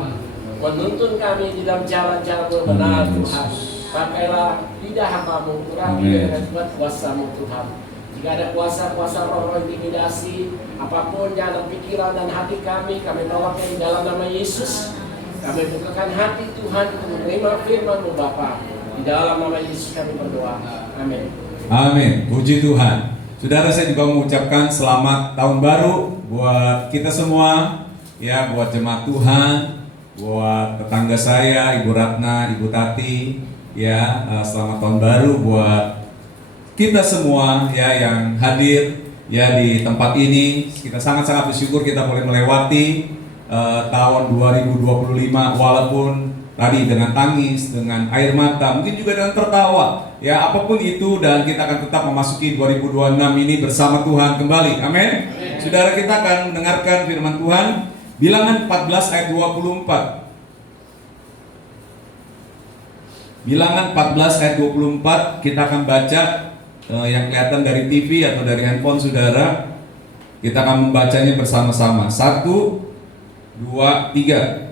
menuntun kami di dalam jalan-jalan yang benar Tuhan. Pakailah lidah hamba-Mu, urapi dengan kuasa-Mu Tuhan. Jika ada kuasa-kuasa roh-roh intimidasi, apapun yang ada pikiran dan hati kami tolaknya di dalam nama Yesus. Kami bukakan hati Tuhan untuk menerima firman-Mu Bapa. Di dalam nama Yesus kami berdoa. Amin. Amin. Puji Tuhan. Saudara, saya juga mengucapkan selamat tahun baru buat kita semua, ya, buat jemaat Tuhan, buat tetangga saya, Ibu Ratna, Ibu Tati, ya, selamat tahun baru buat kita semua, ya, yang hadir, ya, di tempat ini. Kita sangat-sangat bersyukur kita boleh melewati tahun 2025 walaupun tadi dengan tangis, dengan air mata, mungkin juga dengan tertawa, ya, apapun itu, dan kita akan tetap memasuki 2026 ini bersama Tuhan kembali. Amin. Saudara, kita akan mendengarkan firman Tuhan, Bilangan 14 ayat 24. Bilangan 14 ayat 24, kita akan baca yang kelihatan dari TV atau dari handphone saudara. Kita akan membacanya bersama-sama. 1, 2, 3.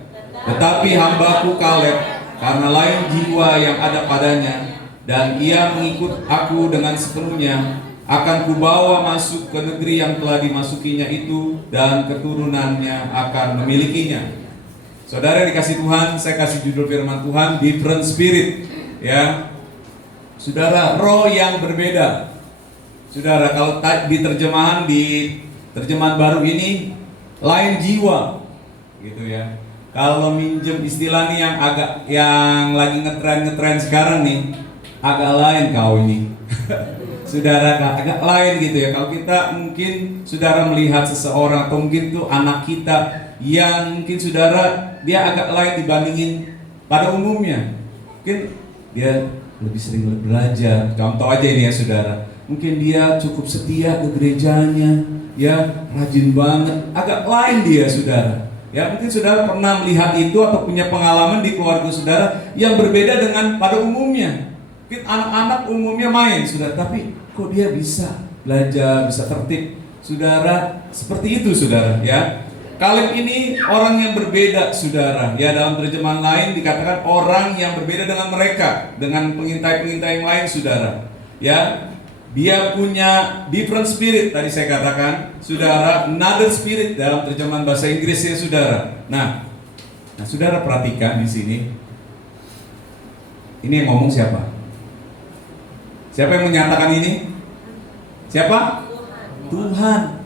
Tetapi hambaku Kaleb, karena lain jiwa yang ada padanya, dan ia mengikut aku dengan sepenuhnya, akan kubawa masuk ke negeri yang telah dimasukinya itu, dan keturunannya akan memilikinya. Saudara dikasih Tuhan, saya kasih judul firman Tuhan, different spirit, ya. Saudara, roh yang berbeda. Saudara, kalau di terjemahan baru ini, lain jiwa, gitu ya. Kalau minjem istilah nih yang lagi ngetren sekarang nih, agak lain kau ini. Saudara, agak lain gitu ya. Kalau kita mungkin saudara melihat seseorang atau mungkin tuh anak kita yang mungkin saudara dia agak lain dibandingin pada umumnya. Mungkin dia lebih sering belajar. Contoh aja ini ya saudara. Mungkin dia cukup setia ke gerejanya, ya, rajin banget. Agak lain dia saudara. Ya, mungkin saudara pernah melihat itu atau punya pengalaman di keluarga saudara yang berbeda dengan pada umumnya. Mungkin anak-anak umumnya main, saudara, tapi kok dia bisa belajar, bisa tertib. Saudara, seperti itu saudara, ya. Kaleb ini orang yang berbeda saudara. Ya, dalam terjemahan lain dikatakan orang yang berbeda dengan mereka, dengan pengintai-pengintai yang lain saudara. Ya. Dia punya different spirit, tadi saya katakan, saudara, another spirit dalam terjemahan bahasa Inggrisnya, saudara. Nah, saudara perhatikan di sini. Ini yang ngomong siapa? Siapa yang menyatakan ini? Siapa? Tuhan.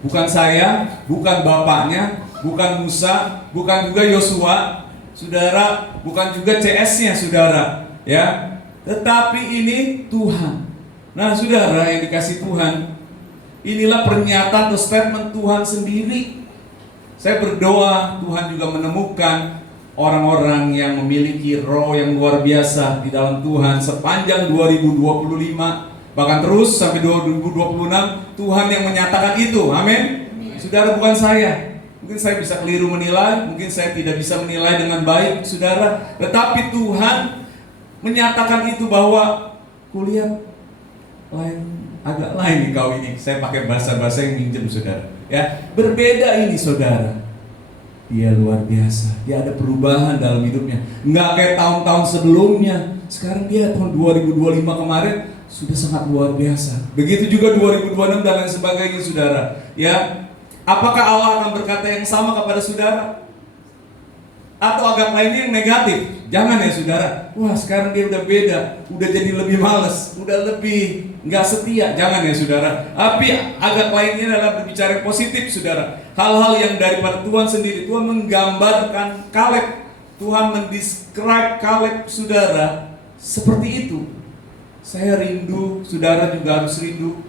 Bukan saya, bukan bapaknya, bukan Musa, bukan juga Yosua, saudara, bukan juga CS-nya, saudara. Ya, tetapi ini Tuhan. Nah, saudara yang dikasih Tuhan, inilah pernyataan atau statement Tuhan sendiri. Saya berdoa Tuhan juga menemukan orang-orang yang memiliki roh yang luar biasa di dalam Tuhan sepanjang 2025, bahkan terus sampai 2026. Tuhan yang menyatakan itu, amin. Saudara, bukan saya. Mungkin saya bisa keliru menilai, mungkin saya tidak bisa menilai dengan baik, saudara. Tetapi Tuhan menyatakan itu bahwa kulihat agak lain nih kau ini. Saya pakai bahasa-bahasa yang minjem saudara. Ya, berbeda ini saudara. Dia luar biasa. Dia ada perubahan dalam hidupnya. Nggak kayak tahun-tahun sebelumnya. Sekarang dia tahun 2025 kemarin sudah sangat luar biasa. Begitu juga 2026 dan lain sebagainya saudara. Ya, apakah Allah akan berkata yang sama kepada saudara? Atau agak lainnya yang negatif. Jangan ya saudara, wah sekarang dia udah beda, udah jadi lebih males, udah lebih nggak setia. Jangan ya saudara. Tapi agak lainnya adalah berbicara yang positif saudara. Hal-hal yang daripada Tuhan sendiri. Tuhan menggambarkan Kaleb, Tuhan mendescribe Kaleb saudara seperti itu. Saya rindu, saudara juga harus rindu.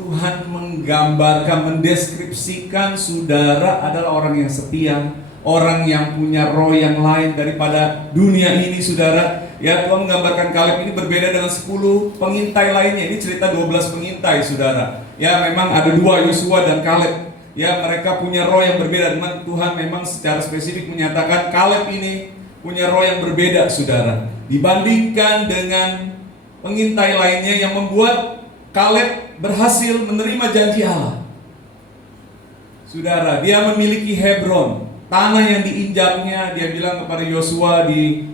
Tuhan menggambarkan, mendeskripsikan saudara adalah orang yang setia, orang yang punya roh yang lain daripada dunia ini saudara. Ya, Tuhan menggambarkan Kaleb ini berbeda dengan 10 pengintai lainnya. Ini cerita 12 pengintai saudara. Ya, memang ada 2, Yosua dan Kaleb. Ya, mereka punya roh yang berbeda. Memang Tuhan memang secara spesifik menyatakan Kaleb ini punya roh yang berbeda saudara, dibandingkan dengan pengintai lainnya, yang membuat Kaleb berhasil menerima janji Allah. Saudara, dia memiliki Hebron, tanah yang diinjaknya. Dia bilang kepada Yosua di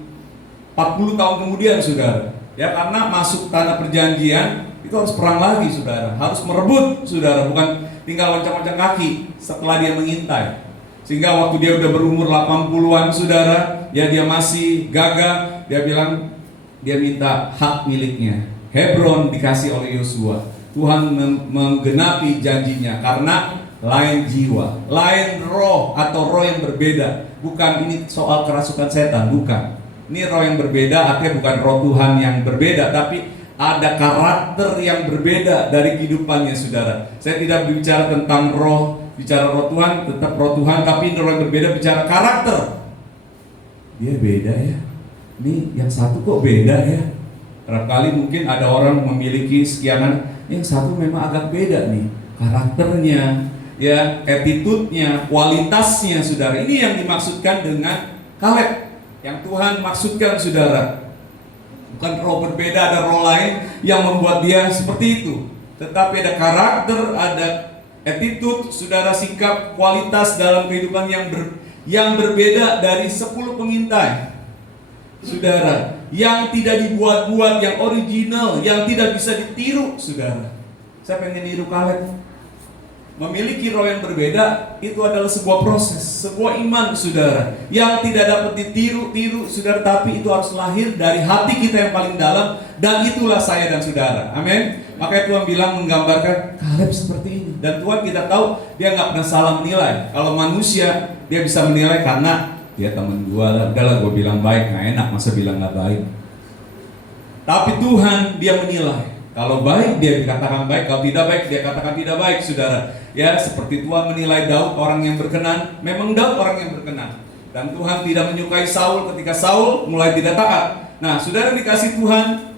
40 tahun kemudian saudara. Ya, karena masuk tanah perjanjian itu harus perang lagi saudara, harus merebut saudara, bukan tinggal lonceng-lonceng kaki setelah dia mengintai. Sehingga waktu dia udah berumur 80-an saudara, ya dia masih gagah. Dia bilang, dia minta hak miliknya. Hebron dikasih oleh Yosua. Tuhan menggenapi janjinya karena lain jiwa, lain roh atau roh yang berbeda. Bukan ini soal kerasukan setan, bukan. Ini roh yang berbeda, artinya bukan roh Tuhan yang berbeda, tapi ada karakter yang berbeda dari kehidupannya saudara. Saya tidak berbicara tentang roh, bicara roh Tuhan, tetap roh Tuhan, tapi roh yang berbeda bicara karakter. Dia beda ya. Ini yang satu kok beda ya. Berapa kali mungkin ada orang memiliki sekian, yang satu memang agak beda nih karakternya, ya, attitude-nya, kualitasnya saudara. Ini yang dimaksudkan dengan Kaleb, yang Tuhan maksudkan saudara. Bukan roh berbeda, ada roh lain yang membuat dia seperti itu. Tetapi ada karakter, ada attitude, saudara, sikap, kualitas dalam kehidupan yang berbeda dari 10 pengintai. Saudara, yang tidak dibuat-buat, yang original, yang tidak bisa ditiru, saudara. Saya pengen niru Kaleb. Memiliki roh yang berbeda itu adalah sebuah proses, sebuah iman, saudara, yang tidak dapat ditiru-tiru, saudara, tapi itu harus lahir dari hati kita yang paling dalam, dan itulah saya dan saudara. Amin. Makanya Tuhan bilang, menggambarkan Kaleb seperti ini. Dan Tuhan, kita tahu dia nggak pernah salah menilai. Kalau manusia dia bisa menilai karena dia temen gua lah, udahlah gua bilang baik, nggak enak masa bilang nggak baik. Tapi Tuhan dia menilai. Kalau baik dia dikatakan baik, kalau tidak baik dia katakan tidak baik, saudara. Ya, seperti Tuhan menilai Daud orang yang berkenan, memang Daud orang yang berkenan. Dan Tuhan tidak menyukai Saul ketika Saul mulai tidak taat. Nah, saudara dikasih Tuhan,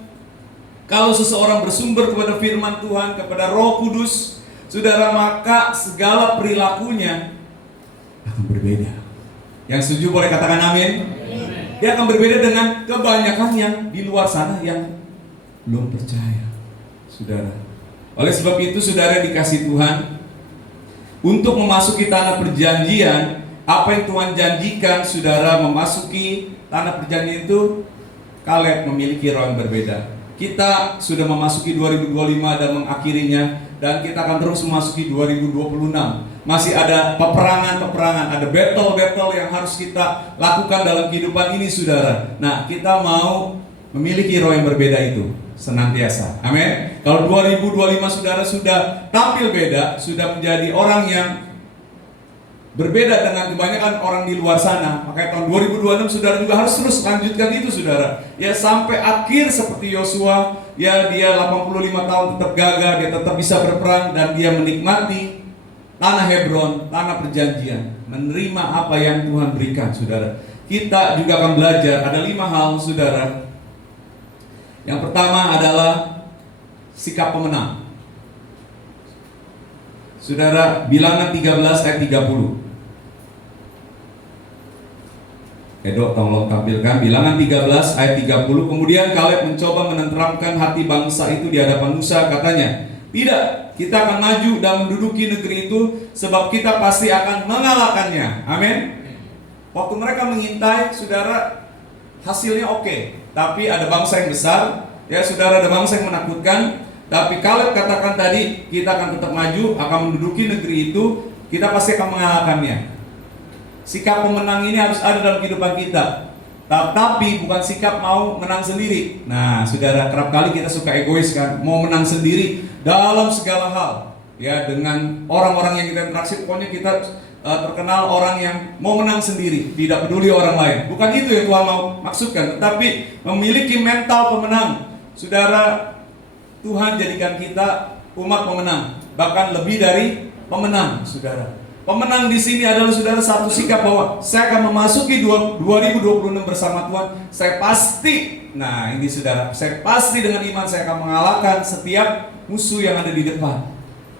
kalau seseorang bersumber kepada firman Tuhan, kepada Roh Kudus, saudara, maka segala perilakunya akan berbeda. Yang setuju boleh katakan amin. Dia akan berbeda dengan kebanyakan yang di luar sana yang belum percaya, saudara. Oleh sebab itu, saudara dikasih Tuhan, untuk memasuki tanah perjanjian, apa yang Tuhan janjikan, saudara, memasuki tanah perjanjian itu, Kaleb memiliki roh yang berbeda. Kita sudah memasuki 2025 dan mengakhirinya, dan kita akan terus memasuki 2026. Masih ada peperangan-peperangan, ada battle-battle yang harus kita lakukan dalam kehidupan ini, saudara. Nah, kita mau memiliki roh yang berbeda itu senantiasa. Amin. Kalau 2025 saudara sudah tampil beda, sudah menjadi orang yang berbeda dengan kebanyakan orang di luar sana, maka tahun 2026 saudara juga harus terus lanjutkan itu, saudara. Ya, sampai akhir seperti Yosua, ya, dia 85 tahun tetap gagah, dia tetap bisa berperang, dan dia menikmati tanah Hebron, tanah perjanjian, menerima apa yang Tuhan berikan, saudara. Kita juga akan belajar, ada 5 hal, saudara. Yang pertama adalah sikap pemenang. Saudara, Bilangan 13 ayat 30. Edo, tolong tampilkan Bilangan 13 ayat 30. Kemudian Kaleb mencoba menenteramkan hati bangsa itu di hadapan Musa, katanya, tidak, kita akan maju dan menduduki negeri itu, sebab kita pasti akan mengalahkannya. Amin. Waktu mereka mengintai, saudara, hasilnya oke. Tapi ada bangsa yang besar, ya saudara, ada bangsa yang menakutkan. Tapi Kaleb katakan tadi, kita akan tetap maju, akan menduduki negeri itu, kita pasti akan mengalahkannya. Sikap pemenang ini harus ada dalam kehidupan kita. Tapi bukan sikap mau menang sendiri. Nah, saudara, kerap kali kita suka egois kan, mau menang sendiri dalam segala hal. Ya, dengan orang-orang yang kita interaksi, pokoknya kita terkenal orang yang mau menang sendiri, tidak peduli orang lain. Bukan itu yang Tuhan mau maksudkan, tetapi memiliki mental pemenang. Saudara, Tuhan jadikan kita umat pemenang, bahkan lebih dari pemenang, saudara. Pemenang di sini adalah, saudara, satu sikap bahwa saya akan memasuki 2026 bersama Tuhan. Saya pasti, nah ini saudara, saya pasti dengan iman saya akan mengalahkan setiap musuh yang ada di depan,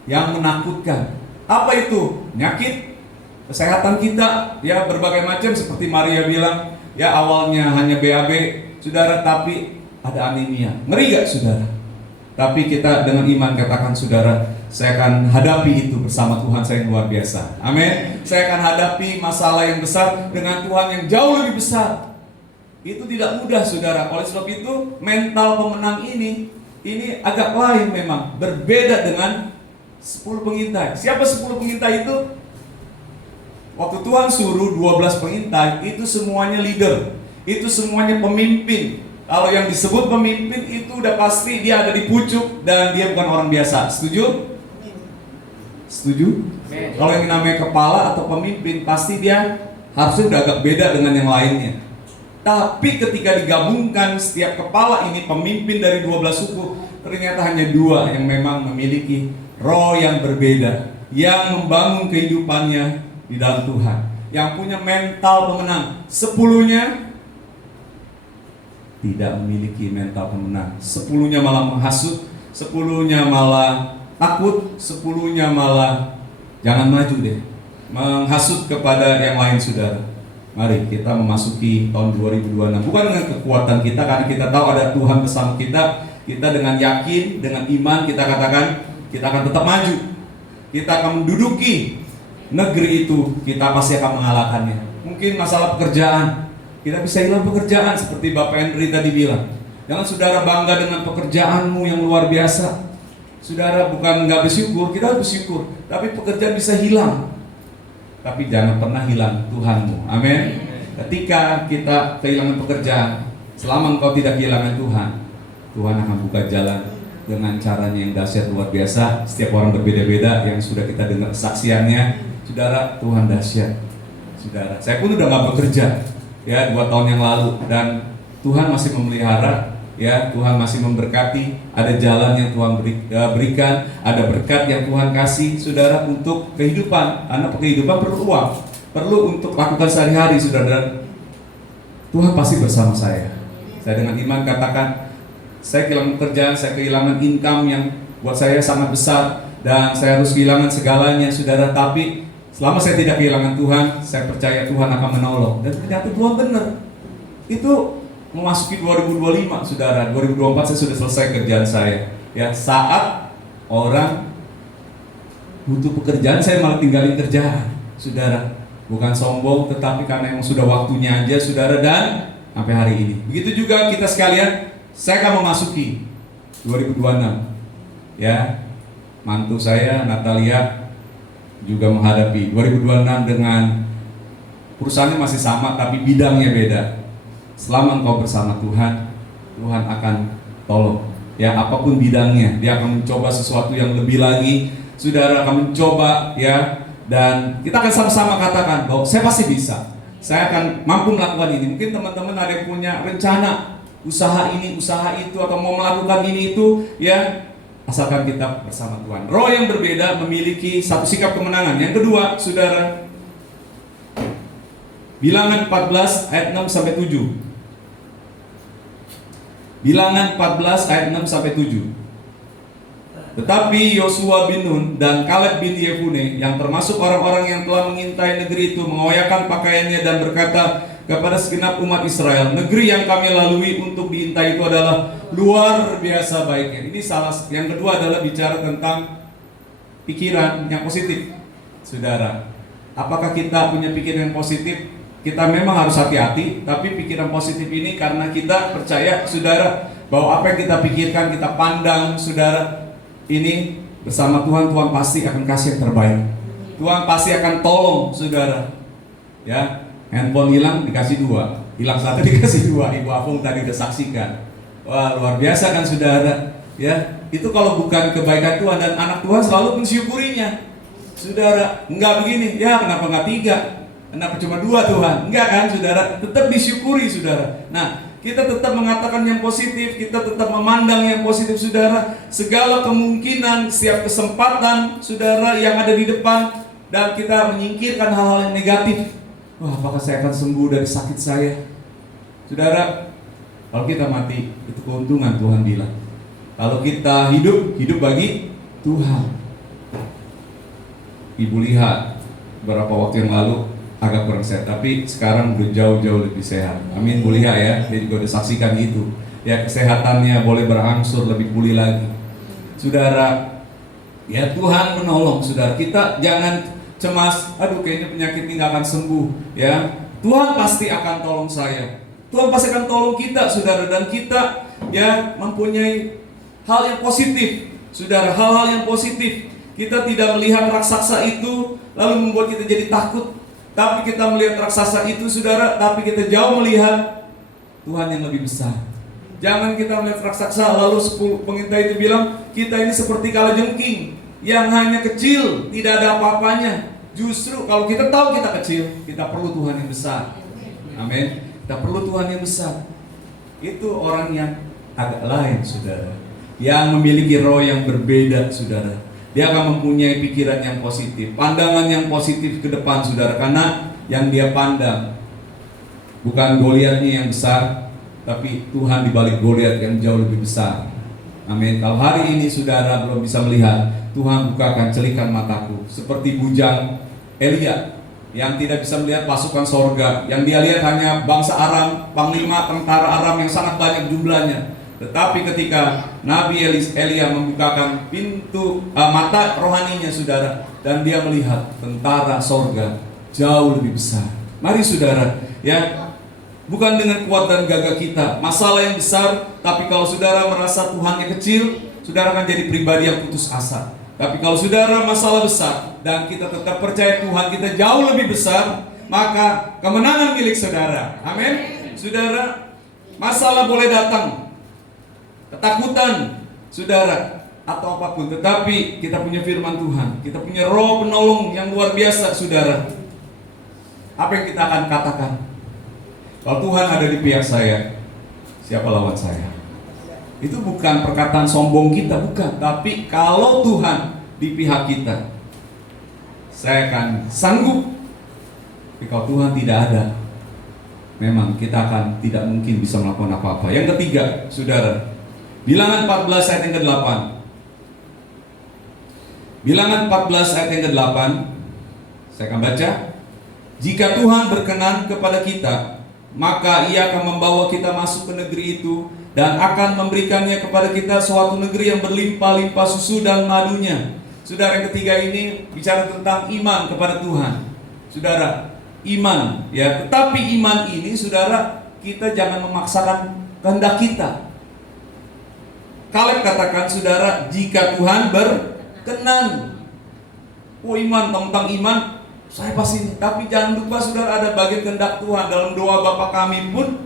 yang menakutkan. Apa itu? Penyakit, kesehatan kita, ya berbagai macam, seperti Maria bilang, ya awalnya hanya BAB, saudara, tapi ada anemia. Ngeri gak, saudara? Tapi kita dengan iman katakan, saudara, saya akan hadapi itu bersama Tuhan saya yang luar biasa. Amin. Saya akan hadapi masalah yang besar dengan Tuhan yang jauh lebih besar. Itu tidak mudah, saudara. Oleh sebab itu, mental pemenang ini agak lain memang. Berbeda dengan 10 pengintai. Siapa 10 pengintai itu? Waktu Tuhan suruh 12 pengintai, itu semuanya leader. Itu semuanya pemimpin. Kalau yang disebut pemimpin itu udah pasti dia ada di pucuk dan dia bukan orang biasa. Setuju? Setuju? Kalau yang namanya kepala atau pemimpin, pasti dia harusnya udah agak beda dengan yang lainnya. Tapi ketika digabungkan setiap kepala ini pemimpin dari 12 suku, ternyata hanya 2 yang memang memiliki roh yang berbeda, yang membangun kehidupannya di dalam Tuhan, yang punya mental pemenang. 10-nya tidak memiliki mental pemenang. 10-nya malah menghasut, 10-nya malah takut, 10-nya malah jangan maju deh, menghasut kepada yang lain, saudara. Mari kita memasuki tahun 2026 bukan dengan kekuatan kita, karena kita tahu ada Tuhan bersama kita. Kita dengan yakin, dengan iman kita katakan kita akan tetap maju. Kita akan menduduki negeri itu, kita pasti akan mengalahkannya. Mungkin masalah pekerjaan, kita bisa hilang pekerjaan seperti Bapak Henry tadi bilang. Jangan saudara bangga dengan pekerjaanmu yang luar biasa. Saudara bukan nggak bersyukur, kita bersyukur. Tapi pekerjaan bisa hilang. Tapi jangan pernah hilang Tuhanmu. Amin. Ketika kita kehilangan pekerjaan, selama engkau tidak kehilangan Tuhan, Tuhan akan buka jalan dengan caranya yang dahsyat luar biasa. Setiap orang berbeda-beda yang sudah kita dengar kesaksiannya. Saudara, Tuhan dahsyat. Saudara, saya pun udah nggak bekerja ya 2 tahun yang lalu, dan Tuhan masih memelihara, ya Tuhan masih memberkati. Ada jalan yang Tuhan berikan, ada berkat yang Tuhan kasih, saudara, untuk kehidupan. Karena kehidupan perlu uang, perlu untuk lakukan sehari-hari, saudara. Tuhan pasti bersama saya. Saya dengan iman katakan, saya kehilangan pekerjaan, saya kehilangan income yang buat saya sangat besar, dan saya harus kehilangan segalanya, saudara. Tapi selama saya tidak kehilangan Tuhan, saya percaya Tuhan akan menolong. Dan ternyata Tuhan benar. Itu memasuki 2025, saudara. 2024 saya sudah selesai kerjaan saya. Ya, saat orang butuh pekerjaan, saya malah tinggalin kerjaan, saudara. Bukan sombong, tetapi karena memang sudah waktunya aja, saudara. Dan sampai hari ini. Begitu juga kita sekalian, saya akan memasuki 2026. Ya, mantu saya Natalia juga menghadapi 2026 dengan perusahaannya masih sama tapi bidangnya beda. Selama engkau bersama Tuhan, Tuhan akan tolong. Ya, apapun bidangnya, dia akan mencoba sesuatu yang lebih lagi. Saudara akan mencoba, ya, dan kita akan sama-sama katakan bahwa saya pasti bisa. Saya akan mampu melakukan ini. Mungkin teman-teman ada yang punya rencana usaha ini, usaha itu, atau mau melakukan ini itu, ya. Asalkan kita bersama Tuhan. Roh yang berbeda memiliki satu sikap kemenangan. Yang kedua, saudara, Bilangan 14 ayat 6 sampai 7. Bilangan 14 ayat 6 sampai 7. Tetapi Yosua bin Nun dan Kaleb bin Yefune, yang termasuk orang-orang yang telah mengintai negeri itu, mengoyakkan pakaiannya dan berkata kepada segenap umat Israel, negeri yang kami lalui untuk diintai itu adalah luar biasa baiknya. Ini salah. Yang kedua adalah bicara tentang pikiran yang positif. Saudara, apakah kita punya pikiran yang positif? Kita memang harus hati-hati, tapi pikiran positif ini karena kita percaya, saudara, bahwa apa yang kita pikirkan, kita pandang, saudara, ini bersama Tuhan, Tuhan pasti akan kasih yang terbaik. Tuhan pasti akan tolong, saudara. Ya, handphone hilang dikasih 2, hilang 1 dikasih 2. Ibu Afung tadi udah saksikan. Wah, luar biasa kan saudara. Ya, itu kalau bukan kebaikan Tuhan, dan anak Tuhan selalu mensyukurinya. Saudara, enggak begini, ya kenapa enggak 3? Kenapa cuma 2 Tuhan? Enggak kan saudara, tetap disyukuri saudara. Nah, kita tetap mengatakan yang positif, kita tetap memandang yang positif saudara. Segala kemungkinan, setiap kesempatan saudara yang ada di depan, dan kita menyingkirkan hal-hal yang negatif. Wah, apakah saya akan sembuh dari sakit saya? Saudara, kalau kita mati, itu keuntungan Tuhan bilang. Kalau kita hidup, hidup bagi Tuhan. Ibu lihat beberapa waktu yang lalu agak kurang sehat, tapi sekarang udah jauh-jauh lebih sehat. Amin, Bu Liha ya. Dia juga udah saksikan itu. Ya, kesehatannya boleh berangsur lebih pulih lagi. Saudara, ya Tuhan menolong saudara. Kita jangan cemas, aduh kayaknya penyakit ini gak akan sembuh. Ya, Tuhan pasti akan tolong saya. Tuhan pasti akan tolong kita saudara, dan kita ya mempunyai hal yang positif. Saudara, hal-hal yang positif. Kita tidak melihat raksasa itu lalu membuat kita jadi takut, tapi kita melihat raksasa itu saudara, tapi kita jauh melihat Tuhan yang lebih besar. Jangan kita melihat raksasa lalu 10 pengintai itu bilang kita ini seperti kalajengking yang hanya kecil, tidak ada apa-apanya. Justru kalau kita tahu kita kecil, kita perlu Tuhan yang besar. Amin. Kita perlu Tuhan yang besar. Itu orang yang agak lain saudara, yang memiliki roh yang berbeda saudara. Dia akan mempunyai pikiran yang positif, pandangan yang positif ke depan saudara. Karena yang dia pandang bukan Goliatnya yang besar, tapi Tuhan di balik Goliat yang jauh lebih besar. Amin. Kalau hari ini saudara belum bisa melihat, Tuhan bukakan celikan mataku. Seperti bujang Elia yang tidak bisa melihat pasukan sorga, yang dia lihat hanya bangsa Aram, panglima tentara Aram yang sangat banyak jumlahnya. Tetapi ketika Nabi Elia membukakan pintu mata rohaninya saudara, dan dia melihat tentara sorga jauh lebih besar. Mari saudara, ya, bukan dengan kuat dan gagah kita, masalah yang besar, tapi kalau saudara merasa Tuhannya kecil, saudara akan jadi pribadi yang putus asa. Tapi kalau saudara masalah besar dan kita tetap percaya Tuhan kita jauh lebih besar, maka kemenangan milik saudara. Amin. Saudara, masalah boleh datang, ketakutan saudara atau apapun, tetapi kita punya firman Tuhan, kita punya roh penolong yang luar biasa saudara. Apa yang kita akan katakan? Kalau Tuhan ada di pihak saya, siapa lawan saya? Itu bukan perkataan sombong kita, bukan. Tapi kalau Tuhan di pihak kita, saya akan sanggup. Tapi kalau Tuhan tidak ada, memang kita akan tidak mungkin bisa melakukan apa-apa. Yang ketiga, saudara, Bilangan 14 ayat yang ke-8. Bilangan 14 ayat yang ke-8. Saya akan baca. Jika Tuhan berkenan kepada kita, maka Ia akan membawa kita masuk ke negeri itu dan akan memberikannya kepada kita suatu negeri yang berlimpah-limpah susu dan madunya. Saudara, yang ketiga ini bicara tentang iman kepada Tuhan. Saudara, iman ya, tetapi iman ini saudara, kita jangan memaksakan kehendak kita. Kaleb katakan saudara, jika Tuhan berkenan. Oh, iman, tentang iman saya pasti ini. Tapi jangan lupa saudara, ada bagian kehendak Tuhan. Dalam doa Bapa kami pun,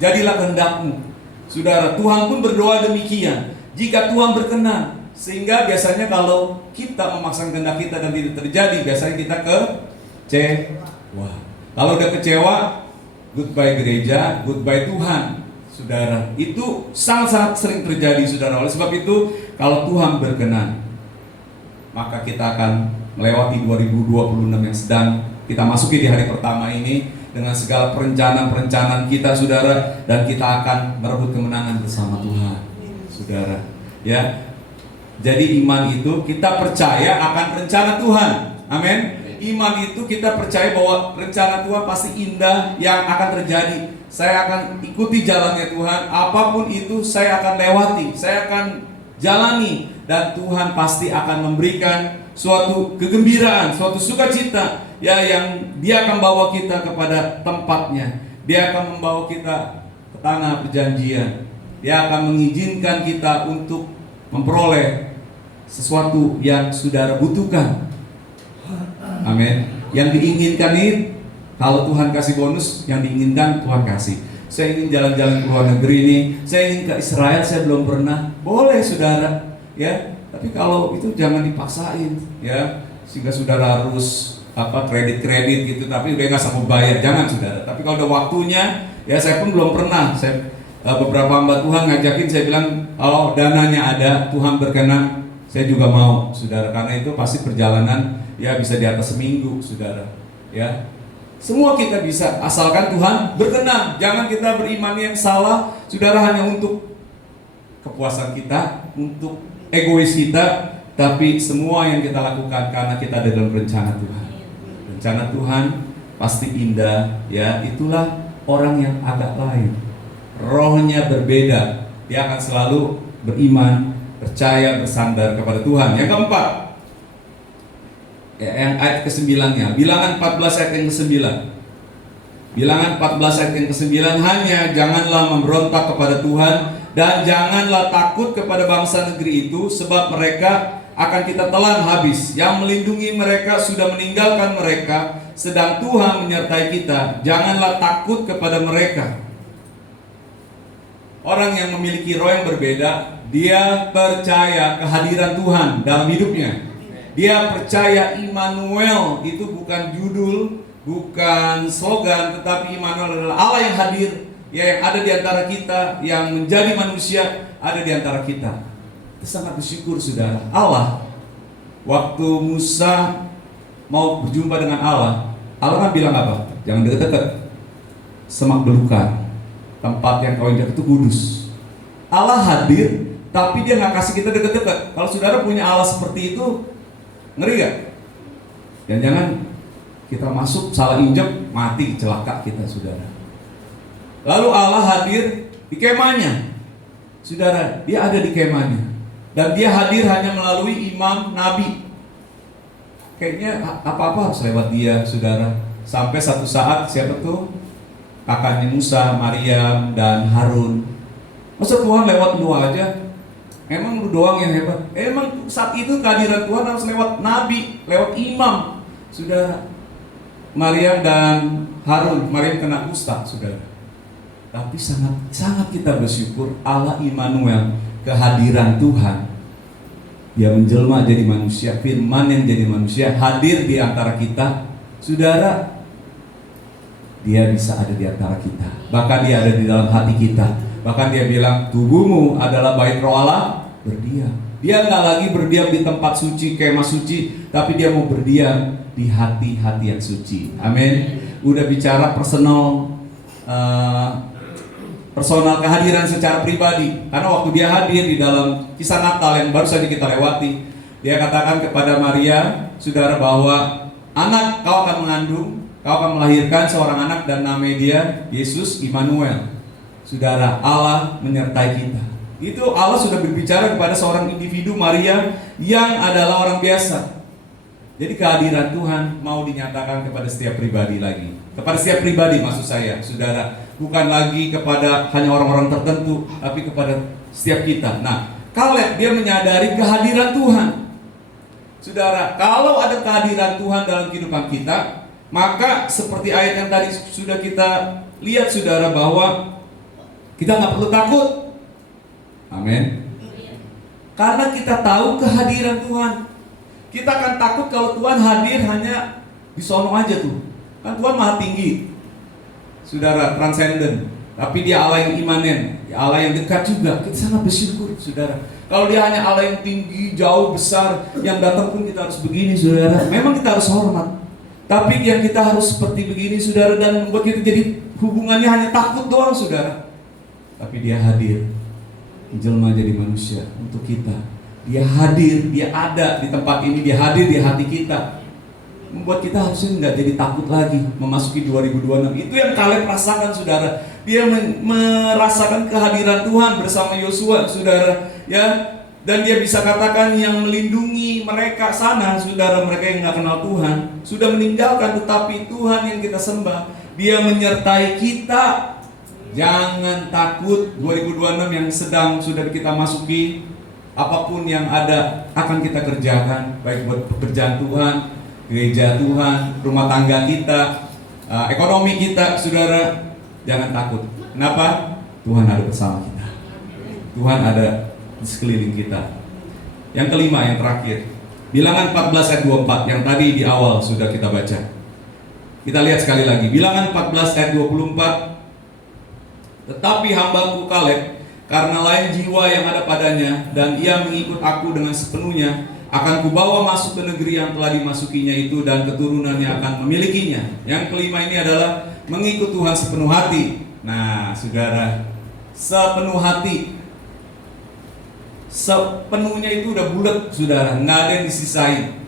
jadilah kehendak-Mu. Saudara, Tuhan pun berdoa demikian, jika Tuhan berkenan. Sehingga biasanya kalau kita memaksakan kehendak kita dan tidak terjadi, biasanya kita kecewa. Kalau udah kecewa, goodbye gereja, goodbye Tuhan. Saudara, itu sangat-sangat sering terjadi saudara. Oleh sebab itu, kalau Tuhan berkenan, maka kita akan melewati 2026 yang sedang kita masuki di hari pertama ini dengan segala perencanaan-perencanaan kita saudara, dan kita akan merebut kemenangan bersama Tuhan saudara. Ya, jadi iman itu kita percaya akan rencana Tuhan. Amin. Iman itu kita percaya bahwa rencana Tuhan pasti indah yang akan terjadi. Saya akan ikuti jalannya Tuhan, apapun itu saya akan lewati, saya akan jalani, dan Tuhan pasti akan memberikan suatu kegembiraan, suatu sukacita ya, yang Dia akan bawa kita kepada tempatnya. Dia akan membawa kita ke tanah perjanjian. Dia akan mengizinkan kita untuk memperoleh sesuatu yang saudara butuhkan. Amin. Yang diinginkan ini Kalau Tuhan kasih bonus, yang diinginkan Tuhan kasih. Saya ingin jalan-jalan ke luar negeri ini, saya ingin ke Israel, saya belum pernah. Boleh saudara, ya. Tapi kalau itu jangan dipaksain, ya. Sehingga saudara harus kredit-kredit gitu, tapi udah nggak sanggup bayar, jangan saudara. Tapi kalau udah waktunya, ya saya pun belum pernah. Saya beberapa hamba Tuhan ngajakin, saya bilang, oh dananya ada, Tuhan berkenan, saya juga mau, saudara. Karena itu pasti perjalanan ya bisa di atas seminggu, saudara. Ya, semua kita bisa, asalkan Tuhan berkenan. Jangan kita beriman yang salah, saudara, hanya untuk kepuasan kita, untuk egois kita, tapi semua yang kita lakukan karena kita ada dalam rencana Tuhan. Rencana Tuhan pasti indah, ya. Itulah orang yang agak lain. Rohnya berbeda, dia akan selalu beriman, percaya, bersandar kepada Tuhan. Yang keempat, yang ayat ke-9-nya, Bilangan 14 ayat yang ke-9. Bilangan 14 ayat yang ke-9, hanya janganlah memberontak kepada Tuhan dan janganlah takut kepada bangsa negeri itu, sebab mereka akan kita telan habis. Yang melindungi mereka sudah meninggalkan mereka, sedang Tuhan menyertai kita. Janganlah takut kepada mereka. Orang yang memiliki roh yang berbeda, dia percaya kehadiran Tuhan dalam hidupnya. Dia percaya Immanuel itu bukan judul, bukan slogan, tetapi Immanuel adalah Allah yang hadir, ya, yang ada di antara kita, yang menjadi manusia ada di antara kita. Kita sangat bersyukur, saudara. Allah, waktu Musa mau berjumpa dengan Allah kan bilang apa? Jangan dekat-dekat, semak belukar, tempat yang kau injak itu kudus. Allah hadir, tapi dia nggak kasih kita dekat-dekat. Kalau saudara punya Allah seperti itu, ngeri gak? Jangan-jangan kita masuk salah injek, mati, celaka kita, saudara. Lalu Allah hadir di kemahnya, saudara. Dia ada di kemahnya, dan dia hadir hanya melalui imam, nabi. Kayaknya apa-apa harus lewat dia, saudara. Sampai satu saat, siapa tuh? Kakaknya Musa, Maryam, dan Harun. Masa Tuhan lewat lu aja? Emang lu doang yang hebat? Emang saat itu kehadiran Tuhan harus lewat nabi, lewat imam, saudara. Maryam dan Harun, Maryam kena kusta, saudara. Tapi sangat kita bersyukur Allah Immanuel, kehadiran Tuhan. Dia menjelma jadi manusia, firman yang jadi manusia, hadir di antara kita, saudara. Dia bisa ada di antara kita, bahkan dia ada di dalam hati kita. Bahkan dia bilang, tubuhmu adalah bait roh Allah berdiam. Dia nggak lagi berdiam di tempat suci, kemah suci, tapi dia mau berdiam di hati-hati yang suci. Amin. Udah bicara personal kehadiran secara pribadi. Karena waktu dia hadir di dalam kisah Natal yang baru saja kita lewati, dia katakan kepada Maria, saudara, bahwa anak kau akan mengandung, kau akan melahirkan seorang anak dan namanya dia Yesus Immanuel. Saudara, Allah menyertai kita. Itu Allah sudah berbicara kepada seorang individu, Maria, yang adalah orang biasa. Jadi kehadiran Tuhan mau dinyatakan kepada setiap pribadi lagi. Kepada setiap pribadi maksud saya, saudara. Bukan lagi kepada hanya orang-orang tertentu, tapi kepada setiap kita. Nah, Kaleb dia menyadari kehadiran Tuhan. Saudara, kalau ada kehadiran Tuhan dalam kehidupan kita, maka seperti ayat yang tadi sudah kita lihat, saudara, bahwa kita nggak perlu takut. Amin. Karena kita tahu kehadiran Tuhan. Kita akan takut kalau Tuhan hadir hanya di sono aja tuh. Kan Tuhan maha tinggi, saudara, transenden. Tapi dia Allah yang imanen, Allah yang dekat juga. Kita sangat bersyukur, saudara. Kalau dia hanya Allah yang tinggi, jauh, besar, yang datang pun kita harus begini, saudara. Memang kita harus hormat. Tapi yang kita harus seperti begini, saudara, dan membuat kita jadi hubungannya hanya takut doang, saudara. Tapi dia hadir, menjelma jadi manusia untuk kita. Dia hadir, dia ada di tempat ini, dia hadir di hati kita. Membuat kita harusnya nggak jadi takut lagi memasuki 2026. Itu yang Kaleb rasakan, saudara. Dia merasakan kehadiran Tuhan bersama Yosua, saudara. Ya, dan dia bisa katakan yang melindungi mereka sana, saudara, mereka yang nggak kenal Tuhan sudah meninggalkan, tetapi Tuhan yang kita sembah, dia menyertai kita. Jangan takut 2026 yang sedang sudah kita masuki. Apapun yang ada akan kita kerjakan, baik buat pekerjaan Tuhan, gereja Tuhan, rumah tangga kita, ekonomi kita, saudara, jangan takut. Kenapa? Tuhan ada bersama kita. Tuhan ada di sekeliling kita. Yang kelima, yang terakhir, Bilangan 14 ayat 24 yang tadi di awal sudah kita baca. Kita lihat sekali lagi, Bilangan 14 ayat 24. Tetapi hambaku Kaleb, karena lain jiwa yang ada padanya, dan ia mengikut aku dengan sepenuhnya, akan kubawa masuk ke negeri yang telah dimasukinya itu, dan keturunannya akan memilikinya. Yang kelima ini adalah mengikut Tuhan sepenuh hati. Nah, saudara, sepenuh hati, sepenuhnya itu udah bulat, saudara, nggak ada yang disisain.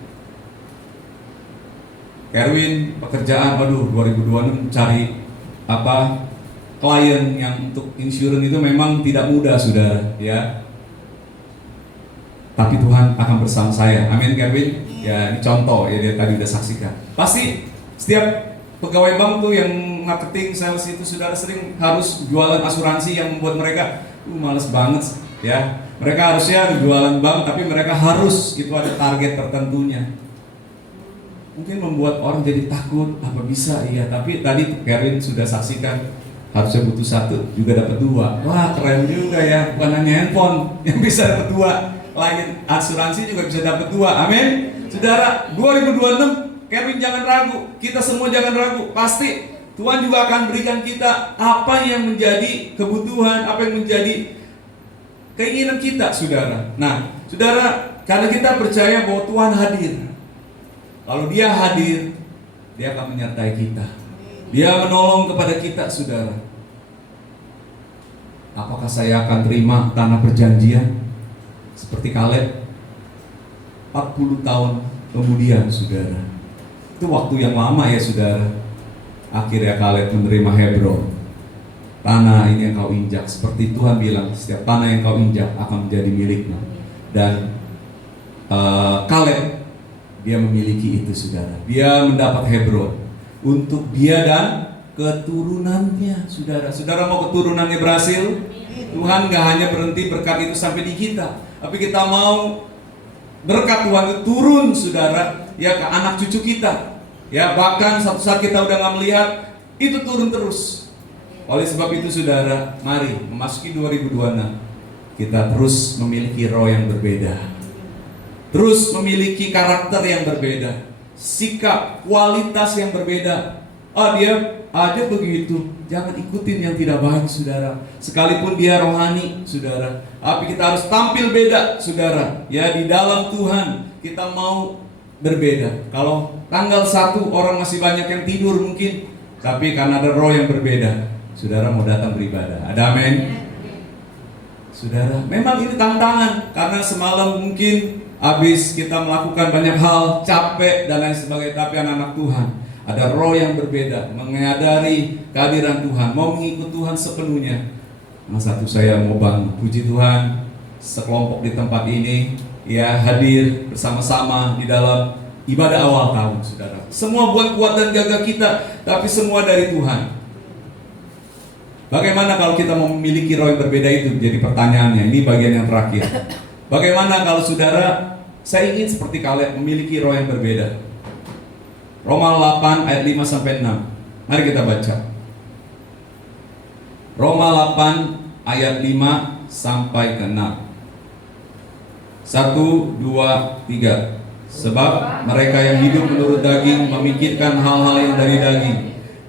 Erwin, pekerjaan, 2026 cari klien yang untuk insurance itu memang tidak mudah, saudara, ya. Tapi Tuhan akan bersama saya. Amin, Kevin. Ya, ini contoh ya, dia tadi udah saksikan. Pasti setiap pegawai bank tuh yang marketing, sales itu, saudara, sering harus jualan asuransi yang membuat mereka males banget, ya. Mereka harusnya jualan bank, tapi mereka harus itu ada target tertentunya. Mungkin membuat orang jadi takut, apa bisa, iya. Tapi tadi Kevin sudah saksikan, harusnya butuh satu, juga dapat dua. Wah, keren juga ya, bukan hanya handphone yang bisa dapat dua, lain asuransi juga bisa dapat dua. Amin. Saudara, 2026, Kevin jangan ragu, kita semua jangan ragu. Pasti Tuhan juga akan berikan kita apa yang menjadi kebutuhan, apa yang menjadi keinginan kita, saudara. Nah, saudara, karena kita percaya bahwa Tuhan hadir. Kalau Dia hadir, Dia akan menyertai kita. Dia menolong kepada kita, saudara. Apakah saya akan terima tanah perjanjian seperti Kaleb? 40 tahun kemudian, saudara. Itu waktu yang lama ya, saudara. Akhirnya Kaleb menerima Hebron. Tanah ini yang kau injak, seperti Tuhan bilang, setiap tanah yang kau injak akan menjadi milikmu. Dan Kaleb, dia memiliki itu, saudara. Dia mendapat Hebron untuk dia dan keturunannya, saudara. Saudara mau keturunannya berhasil? Tuhan gak hanya berhenti berkat itu sampai di kita, tapi kita mau berkat Tuhan itu turun, saudara, ya, ke anak cucu kita. Ya, bahkan satu saat kita udah gak melihat, itu turun terus. Oleh sebab itu, saudara, mari memasuki 2026, kita terus memiliki roh yang berbeda, terus memiliki karakter yang berbeda, sikap, kualitas yang berbeda. Dia aja begitu, jangan ikutin yang tidak baik, saudara. Sekalipun dia rohani, saudara, tapi kita harus tampil beda, saudara. Ya, di dalam Tuhan kita mau berbeda. Kalau tanggal 1 orang masih banyak yang tidur mungkin, tapi karena ada roh yang berbeda, saudara mau datang beribadah. Ada amin? Saudara, memang ini tantangan, karena semalam mungkin habis kita melakukan banyak hal, capek dan lain sebagainya. Tapi anak-anak Tuhan, ada roh yang berbeda, menyadari kehadiran Tuhan, mau mengikut Tuhan sepenuhnya. Nah, satu saya mau bangga, puji Tuhan, sekelompok di tempat ini, ya, hadir bersama-sama di dalam ibadah awal tahun, saudara. Semua bukan kuat dan gagah kita, tapi semua dari Tuhan. Bagaimana kalau kita mau memiliki roh yang berbeda itu? Jadi pertanyaannya, ini bagian yang terakhir. Bagaimana kalau saudara, saya ingin seperti Kaleb memiliki roh yang berbeda? Roma 8 ayat 5-6. Mari kita baca. Roma 8 ayat 5 sampai ke 6. 1, 2, 3. Sebab mereka yang hidup menurut daging memikirkan hal-hal yang dari daging.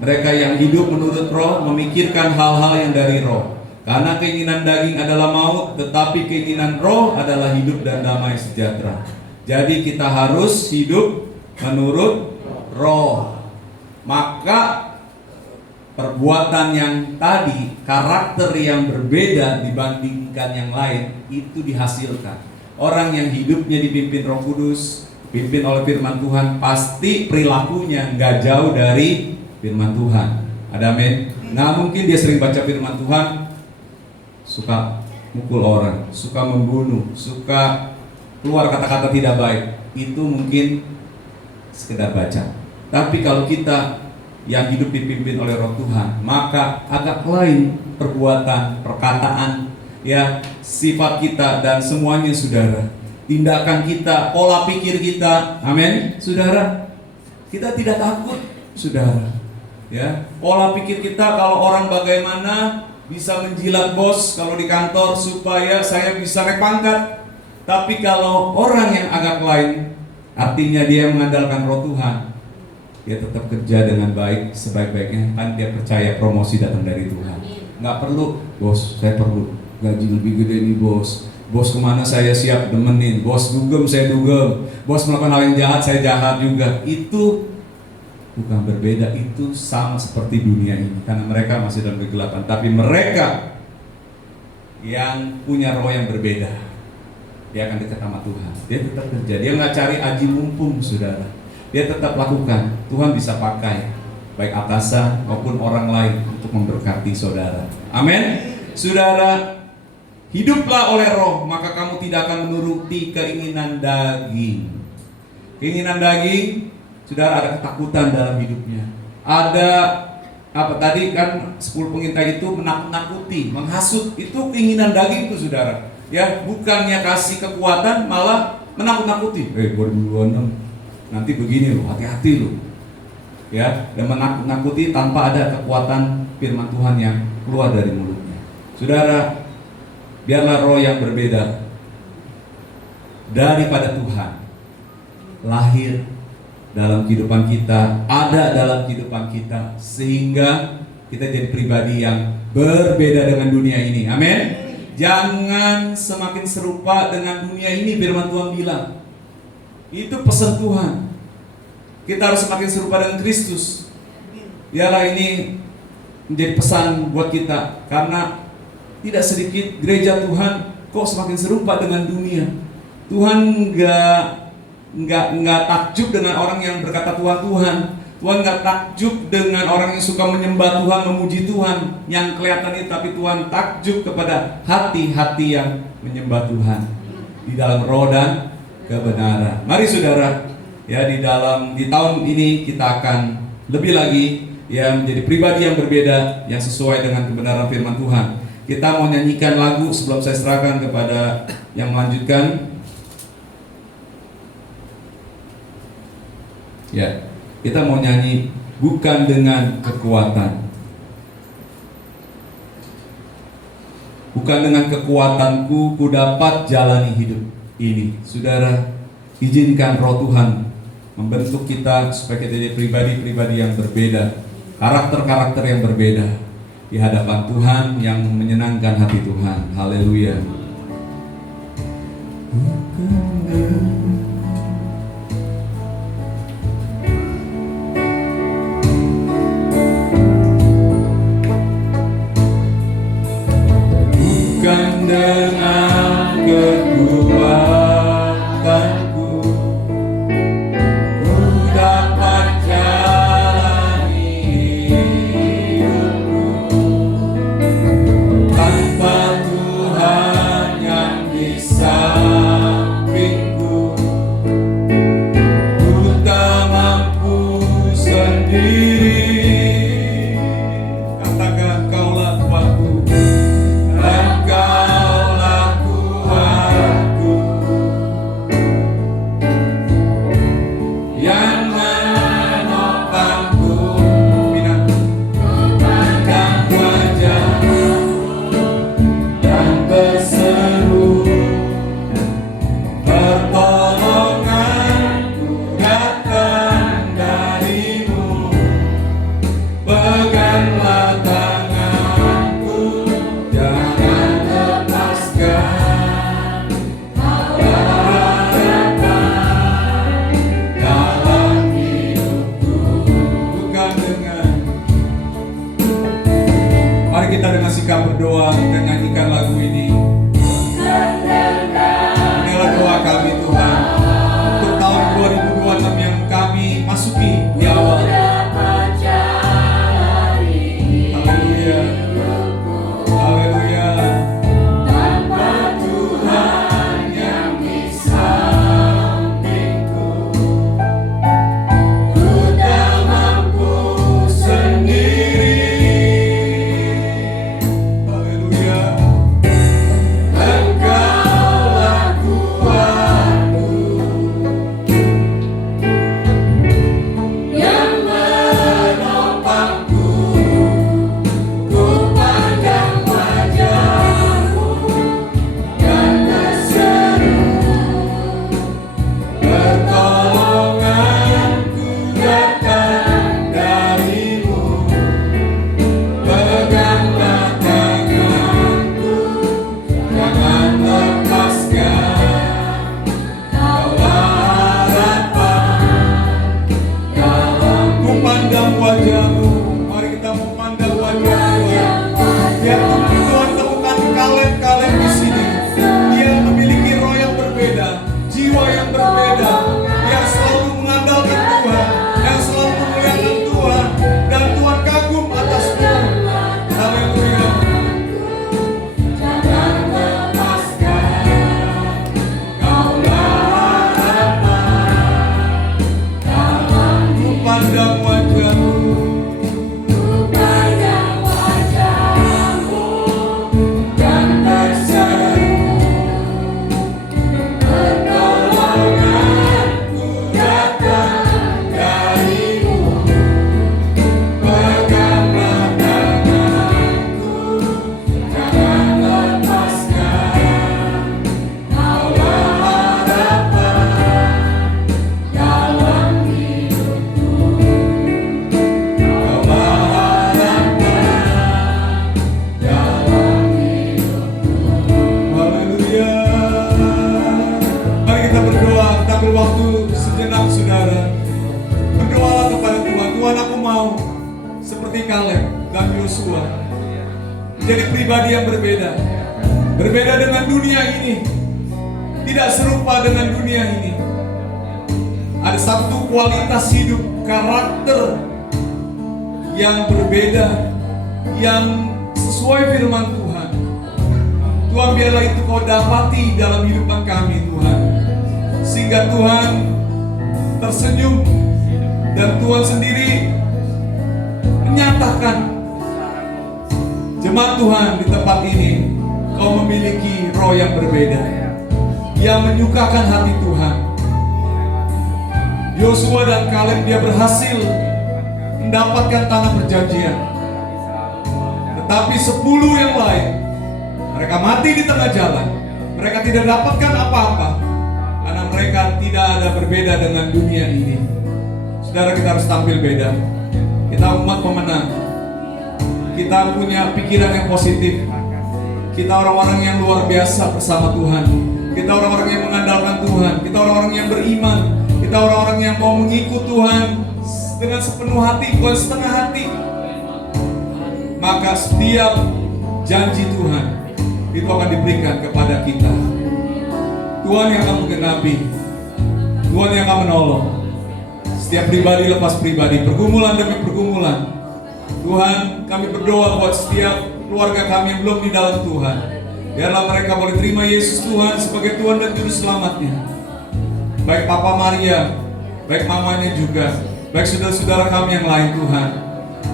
Mereka yang hidup menurut roh memikirkan hal-hal yang dari roh. Karena keinginan daging adalah maut, tetapi keinginan roh adalah hidup dan damai sejahtera. Jadi kita harus hidup menurut roh. Maka perbuatan yang tadi, karakter yang berbeda dibandingkan yang lain, itu dihasilkan. Orang yang hidupnya dipimpin Roh Kudus, dipimpin oleh firman Tuhan, pasti perilakunya nggak jauh dari firman Tuhan. Ada amin? Nah, mungkin dia sering baca firman Tuhan, suka mukul orang, suka membunuh, suka keluar kata-kata tidak baik. Itu mungkin sekedar baca. Tapi kalau kita yang hidup dipimpin oleh Roh Tuhan, maka agak lain perbuatan, perkataan, ya, sifat kita dan semuanya, saudara. Tindakan kita, pola pikir kita, amin, saudara. Kita tidak takut, saudara. Ya, pola pikir kita kalau orang bagaimana bisa menjilat bos kalau di kantor supaya saya bisa naik pangkat. Tapi kalau orang yang agak lain, artinya dia mengandalkan Roh Tuhan, dia tetap kerja dengan baik sebaik-baiknya, kan dia percaya promosi datang dari Tuhan. Nggak perlu, bos saya perlu gaji lebih gede nih bos. Bos kemana saya siap demenin. Bos dugem saya dugem. Bos melakukan hal yang jahat saya jahat juga. Itu bukan berbeda, itu sama seperti dunia ini. Karena mereka masih dalam kegelapan. Tapi mereka yang punya roh yang berbeda, dia akan dekat sama Tuhan. Dia tetap kerja. Dia nggak cari aji mumpung, saudara. Dia tetap lakukan. Tuhan bisa pakai baik atasan maupun orang lain untuk memberkati saudara. Amin. Saudara, hiduplah oleh Roh, maka kamu tidak akan menuruti keinginan daging. Keinginan daging, saudara, ada ketakutan dalam hidupnya. Ada apa tadi kan 10 pengintai itu menakut-nakuti, menghasut, itu keinginan daging itu, saudara. Ya, bukannya kasih kekuatan, malah menakut-nakuti. 2026 nanti begini loh, hati-hati loh. Ya, dan menakut-nakuti tanpa ada kekuatan firman Tuhan yang keluar dari mulutnya. Saudara, biarlah roh yang berbeda daripada Tuhan lahir dalam kehidupan kita, ada dalam kehidupan kita, sehingga kita jadi pribadi yang berbeda dengan dunia ini. Amin. Jangan semakin serupa dengan dunia ini, firman Tuhan bilang. Itu pesan Tuhan. Kita harus semakin serupa dengan Kristus. Biarlah ini menjadi pesan buat kita, karena tidak sedikit gereja Tuhan kok semakin serupa dengan dunia. Tuhan nggak takjub dengan orang yang berkata Tuhan. Tuhan nggak takjub dengan orang yang suka menyembah Tuhan, memuji Tuhan yang kelihatan itu, tapi Tuhan takjub kepada hati-hati yang menyembah Tuhan di dalam roh dan kebenaran. Mari saudara, ya di tahun ini kita akan lebih lagi ya menjadi pribadi yang berbeda, yang sesuai dengan kebenaran firman Tuhan. Kita mau nyanyikan lagu sebelum saya serahkan kepada yang melanjutkan. Ya, kita mau nyanyi bukan dengan kekuatan. Bukan dengan kekuatanku ku dapat jalani hidup ini. Saudara, izinkan roh Tuhan membentuk kita supaya kita jadi pribadi-pribadi yang berbeda, karakter-karakter yang berbeda di hadapan Tuhan, yang menyenangkan hati Tuhan. Haleluya. Bukan dengan kekuatanku ku dapat jalani hidupku, tanpa Tuhan yang di sampingku ku tak mampu sendiri. Katakan, Kaulah kuatku, Engkaulah kuatku, yang menopangku, pandang wajahmu dan berseru waktu sejenak saudara, berdoalah kepada Tuhan. Tuhan, aku mau seperti Kaleb dan Yosua menjadi pribadi yang berbeda. Berbeda dengan dunia ini, tidak serupa dengan dunia ini. Ada satu kualitas hidup, karakter yang berbeda, yang sesuai firman Tuhan. Tuhan, biarlah itu Kau dapati dalam hidupan kami Tuhan, sehingga Tuhan tersenyum dan Tuhan sendiri menyatakan, jemaat Tuhan di tempat ini, Kau memiliki roh yang berbeda, yang menyukakan hati Tuhan. Yosua dan Kaleb, dia berhasil mendapatkan tanah perjanjian. Tetapi 10 yang lain, mereka mati di tengah jalan. Mereka tidak dapatkan apa-apa, karena mereka tidak ada berbeda dengan dunia ini. Saudara, kita harus tampil beda. Kita umat pemenang. Kita punya pikiran yang positif. Kita orang-orang yang luar biasa bersama Tuhan. Kita orang-orang yang mengandalkan Tuhan. Kita orang-orang yang beriman. Kita orang-orang yang mau mengikut Tuhan dengan sepenuh hati, bukan setengah hati. Maka setiap janji Tuhan itu akan diberikan kepada kita. Tuhan yang akan menggenapi, Tuhan yang akan menolong. Setiap pribadi lepas pribadi, pergumulan demi pergumulan. Tuhan, kami berdoa buat setiap keluarga kami yang belum di dalam Tuhan. Biarlah mereka boleh terima Yesus Tuhan sebagai Tuhan dan Juru Selamatnya. Baik Papa Maria, baik mamanya juga, baik saudara-saudara kami yang lain Tuhan.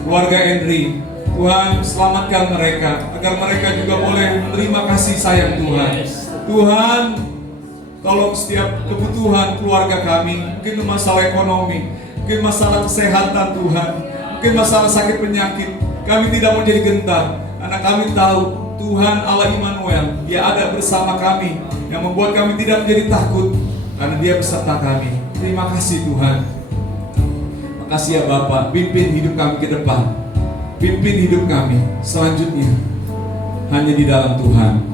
Keluarga Henry, Tuhan selamatkan mereka, agar mereka juga boleh menerima kasih sayang Tuhan. Tuhan, tolong setiap kebutuhan keluarga kami, mungkin masalah ekonomi, mungkin masalah kesehatan Tuhan, mungkin masalah sakit penyakit, kami tidak mau jadi gentar, karena kami tahu Tuhan Allah Immanuel, Dia ada bersama kami, yang membuat kami tidak menjadi takut, karena Dia beserta kami. Terima kasih Tuhan. Makasih ya Bapak, pimpin hidup kami ke depan, pimpin hidup kami selanjutnya hanya di dalam Tuhan.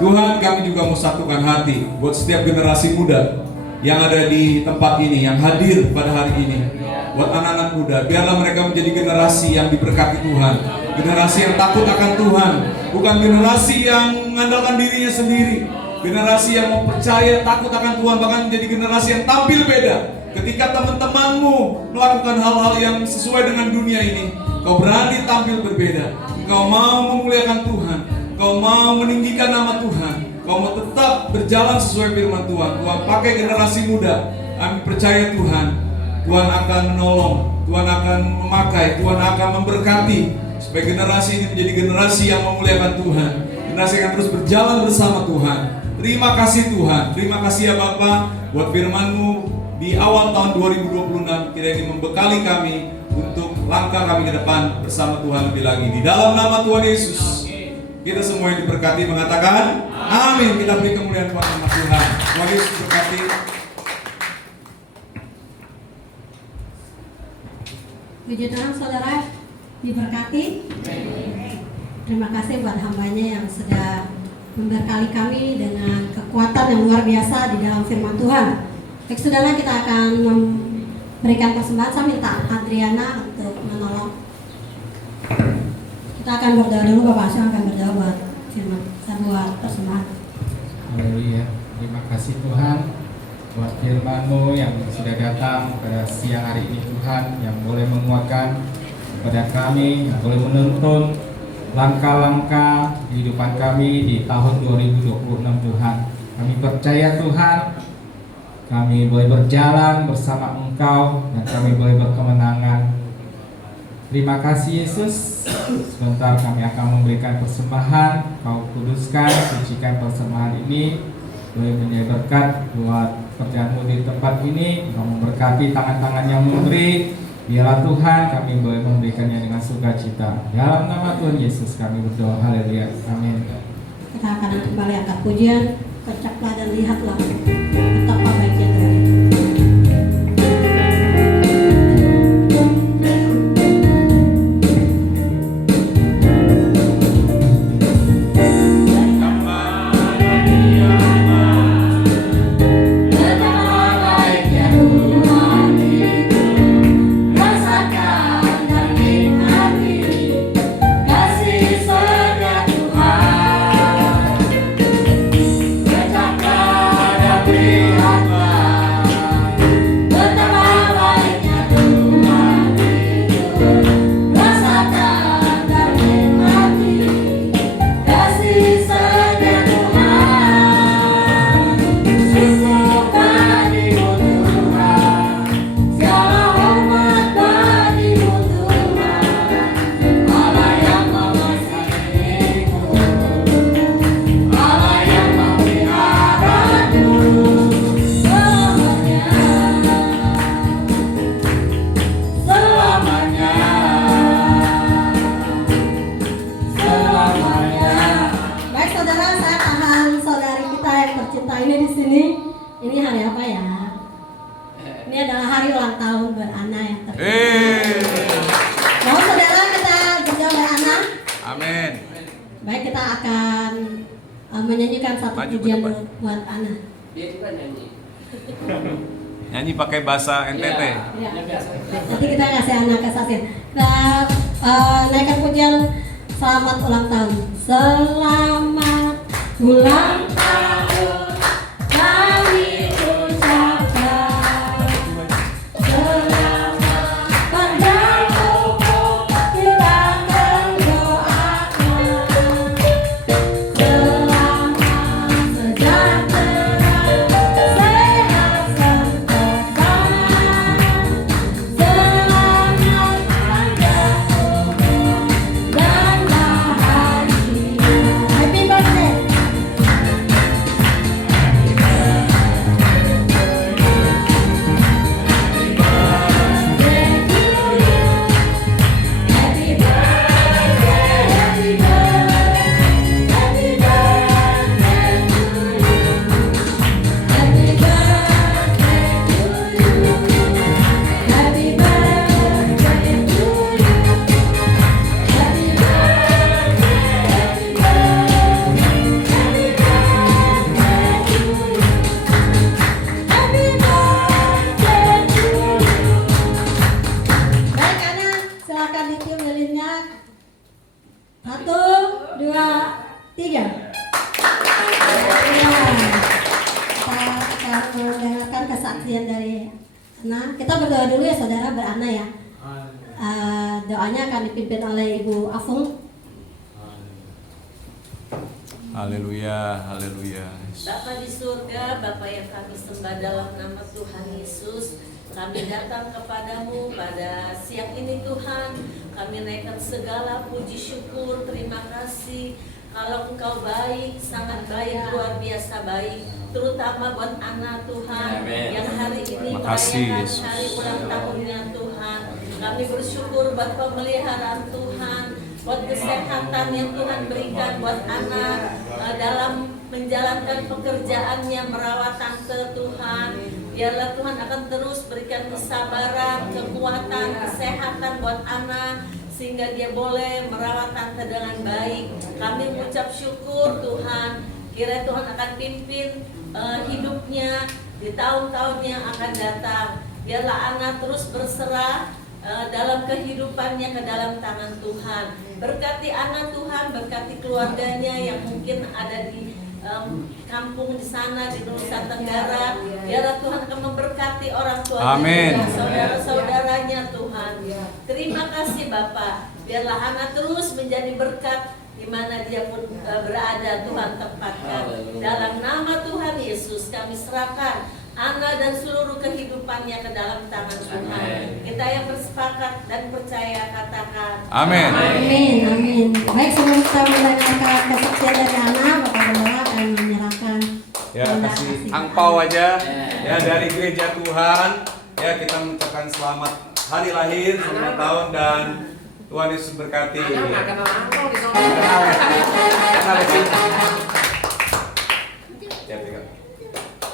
Tuhan, kami juga mau satukan hati buat setiap generasi muda yang ada di tempat ini, yang hadir pada hari ini. Buat anak-anak muda, biarlah mereka menjadi generasi yang diberkati Tuhan, generasi yang takut akan Tuhan, bukan generasi yang mengandalkan dirinya sendiri, generasi yang mau percaya, takut akan Tuhan, bahkan menjadi generasi yang tampil beda. Ketika teman-temanmu melakukan hal-hal yang sesuai dengan dunia ini, kau berani tampil berbeda. Kau mau memuliakan Tuhan, kau mau meninggikan nama Tuhan, kau mau tetap berjalan sesuai firman Tuhan. Tuhan pakai generasi muda. Kami percaya Tuhan, Tuhan akan menolong, Tuhan akan memakai, Tuhan akan memberkati, supaya generasi ini menjadi generasi yang memuliakan Tuhan, generasi yang terus berjalan bersama Tuhan. Terima kasih Tuhan, terima kasih ya Bapak buat firman-Mu di awal tahun 2026. Kiranya ini membekali kami untuk langkah kami ke depan bersama Tuhan lebih lagi. Di dalam nama Tuhan Yesus, kita semua yang diberkati mengatakan amin. Kita beri kemuliaan buat nama Tuhan. Tuhan Yesus berkati. Puji Tuhan, saudara diberkati. Terima kasih buat hambanya yang sudah memberkati kami dengan kekuatan yang luar biasa di dalam firman Tuhan. Baik saudara, kita akan memberikan persembahan. Saya minta Adriana untuk menolong. Kita akan berdoa dulu, Bapak Asyam akan berdoa buat firman, buat persembahan. Haleluya. Terima kasih Tuhan buat firman-Mu yang sudah datang pada siang hari ini Tuhan, yang boleh menguatkan kepada kami, yang boleh menuntun langkah-langkah kehidupan kami di tahun 2026 Tuhan. Kami percaya Tuhan, kami boleh berjalan bersama Engkau dan kami boleh berkemenangan. Terima kasih Yesus. Sebentar kami akan memberikan persembahan. Kau kuduskan, sucikan persembahan ini, boleh menjadi berkat buat pekerjaan-Mu di tempat ini. Kau memberkati tangan-tangan yang memberi. Biarlah Tuhan kami boleh memberikannya dengan sukacita. Dalam nama Tuhan Yesus kami berdoa. Haleluya. Amin. Kita akan kembali angkat pujian. Kecaplah dan lihatlah betapa baiknya Tuhan. Betapa sini. Ini hari apa ya? Ini adalah hari ulang tahun buat Ana yang terpilih. Mau saudara kita berdoa buat Ana? Amin. Baik, kita akan menyanyikan satu Maju ke pujian depan. buat Ana. Dia juga nyanyi. Nyanyi pakai bahasa NTT. Ya. Nanti kita kasih Ana kesaksian. Nah, naikkan pujian selamat ulang tahun. Selamat ulang tahun kami ucapkan. Selamat panjang umur kita mendoakan. Selamat sejahtera, sehat sentosa. Selamat panjang umur dan bahagia. Happy birthday. Baik, Ana, silakan ditiup lilinnya. 1, 2, 3. Ya, kita akan mendengarkan kesaksian dari Ana. Kita berdoa dulu ya saudara, berana ya. Doanya akan dipimpin oleh Ibu Afung. Haleluya, haleluya. Bapa di surga, Bapa yang kami sembah dalam nama Tuhan Yesus, kami datang kepadamu pada siang ini Tuhan. Kami naikkan segala puji syukur, terima kasih. Kalau Engkau baik, sangat baik, luar biasa baik, terutama buat anak Tuhan yang hari ini Makasih, merayakan Yesus. hari ulang tahunnya Tuhan. Kami bersyukur buat pemeliharaan Tuhan, buat kesehatan yang Tuhan berikan buat anak dalam menjalankan pekerjaannya, merawat tante Tuhan. Biarlah Tuhan akan terus berikan kesabaran, kekuatan, kesehatan buat anak, sehingga dia boleh merawat tante dengan baik. Kami mengucap syukur Tuhan, kiranya Tuhan akan pimpin hidupnya di tahun-tahun yang akan datang. Biarlah anak terus berserah dalam kehidupannya ke dalam tangan Tuhan. Berkati anak Tuhan, berkati keluarganya yang mungkin ada di kampung di sana di Nusa Tenggara. Biarlah Tuhan akan memberkati orang tua dan saudara-saudaranya Tuhan. Terima kasih Bapak. Biarlah anak terus menjadi berkat di mana dia pun berada, Tuhan tempatkan. Dalam nama Tuhan Yesus kami serahkan Ana dan seluruh kehidupannya ke dalam tangan Tuhan. Kita yang bersepakat dan percaya katakan Amin. Amin, amin. Baik, sebelum kita mendengarkan kesaksian dari Ana, Bapak Gembala akan menyerahkan Ya, tanda kasih kasih. angpau aja ya dari gereja Tuhan. Ya, kita mengucapkan selamat hari lahir, selamat tahun, dan Tuhan Yesus berkati. Ya, tinggal.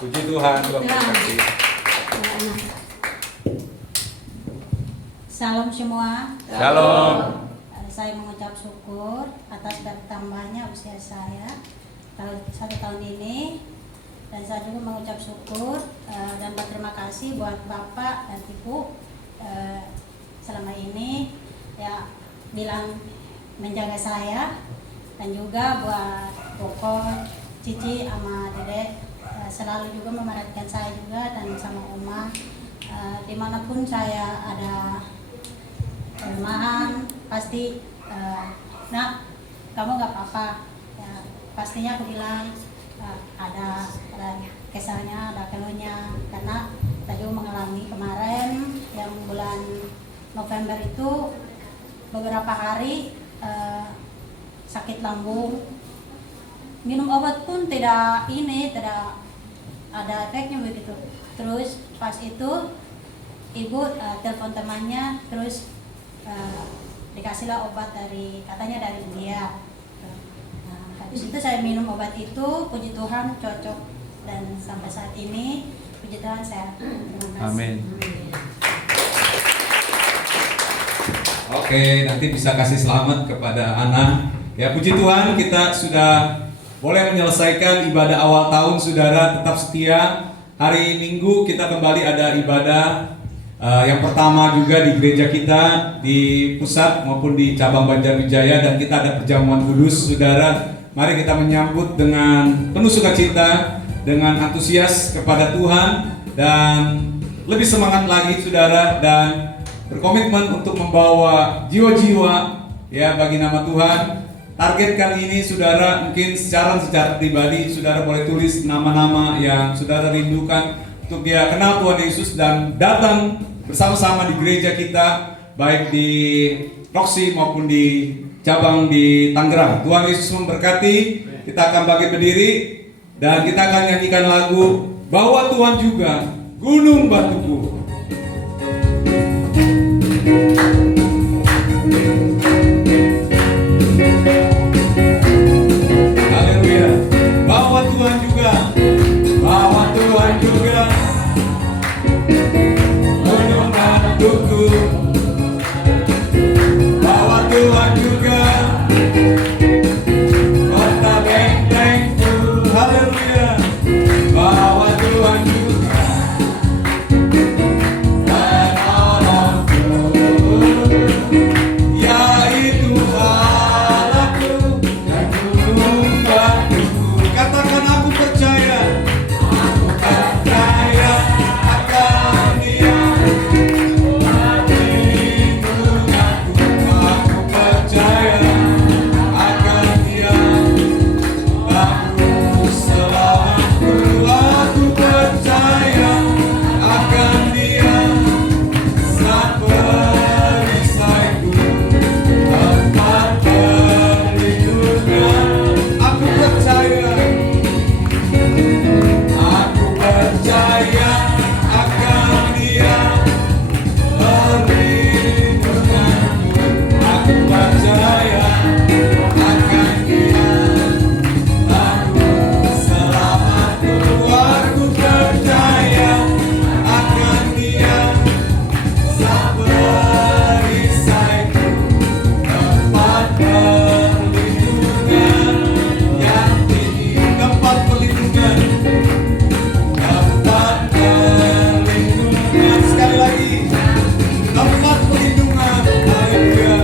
Puji Tuhan, Tuhan berkati. Salam semua. Shalom. Saya mengucap syukur atas bertambahnya usia saya satu tahun ini, dan saya juga mengucap syukur dan berterima kasih buat Bapak dan Ibu selama ini ya bilang menjaga saya, dan juga buat Koko, Cici, sama Dedek selalu juga memerhatikan saya juga, dan sama Oma dimanapun saya ada kelemahan pasti nak kamu nggak apa-apa ya, pastinya aku bilang ada kesalnya, ada keluhnya, karena saya juga mengalami kemarin yang bulan November itu beberapa hari sakit lambung, minum obat pun tidak ada efeknya begitu. Terus pas itu ibu telepon temannya, terus dikasihlah obat katanya dari India. Nah, habis itu saya minum obat itu, puji Tuhan cocok dan sampai saat ini puji Tuhan sehat. Terima kasih. Amin. Oke, nanti bisa kasih selamat kepada Ana. Ya, puji Tuhan, kita sudah boleh menyelesaikan ibadah awal tahun, saudara. Tetap setia. Hari Minggu kita kembali ada ibadah yang pertama juga di gereja kita di pusat maupun di cabang Banjarwijaya, dan kita ada perjamuan kudus, saudara. Mari kita menyambut dengan penuh sukacita, dengan antusias kepada Tuhan, dan lebih semangat lagi, saudara, dan berkomitmen untuk membawa jiwa-jiwa ya bagi nama Tuhan. Target kali ini, saudara, mungkin secara pribadi saudara boleh tulis nama-nama yang saudara rindukan untuk dia kenal Tuhan Yesus dan datang bersama-sama di gereja kita, baik di Roxy maupun di cabang di Tangerang. Tuhan Yesus memberkati. Kita akan bangkit berdiri dan kita akan nyanyikan lagu Bahwa Tuhan Juga Gunung Batuku. Haleluya. Bahwa Tuhan juga, bahwa Tuhan juga gunung batuku, bahwa Tuhan juga kota bentengku. Haleluya. Bahwa Tuhan juga penolongku, yaitu Allahku dan gunung batuku. Katakan, aku percaya akan Dia. Aku percaya akan Dia. Aku selamatku. Aku percaya akan Dia. Sang perisaiku, tempat perlindungan. Aku percaya akan Dia, perlindunganku. Aku percaya akan Dia, aku selamatku. Aku percaya akan Dia, sang perisaiku, tempat perlindungan yang tinggi. Tempat perlindungan, tempat perlindungan. Sekali lagi, tempat perlindungan. Haleluya.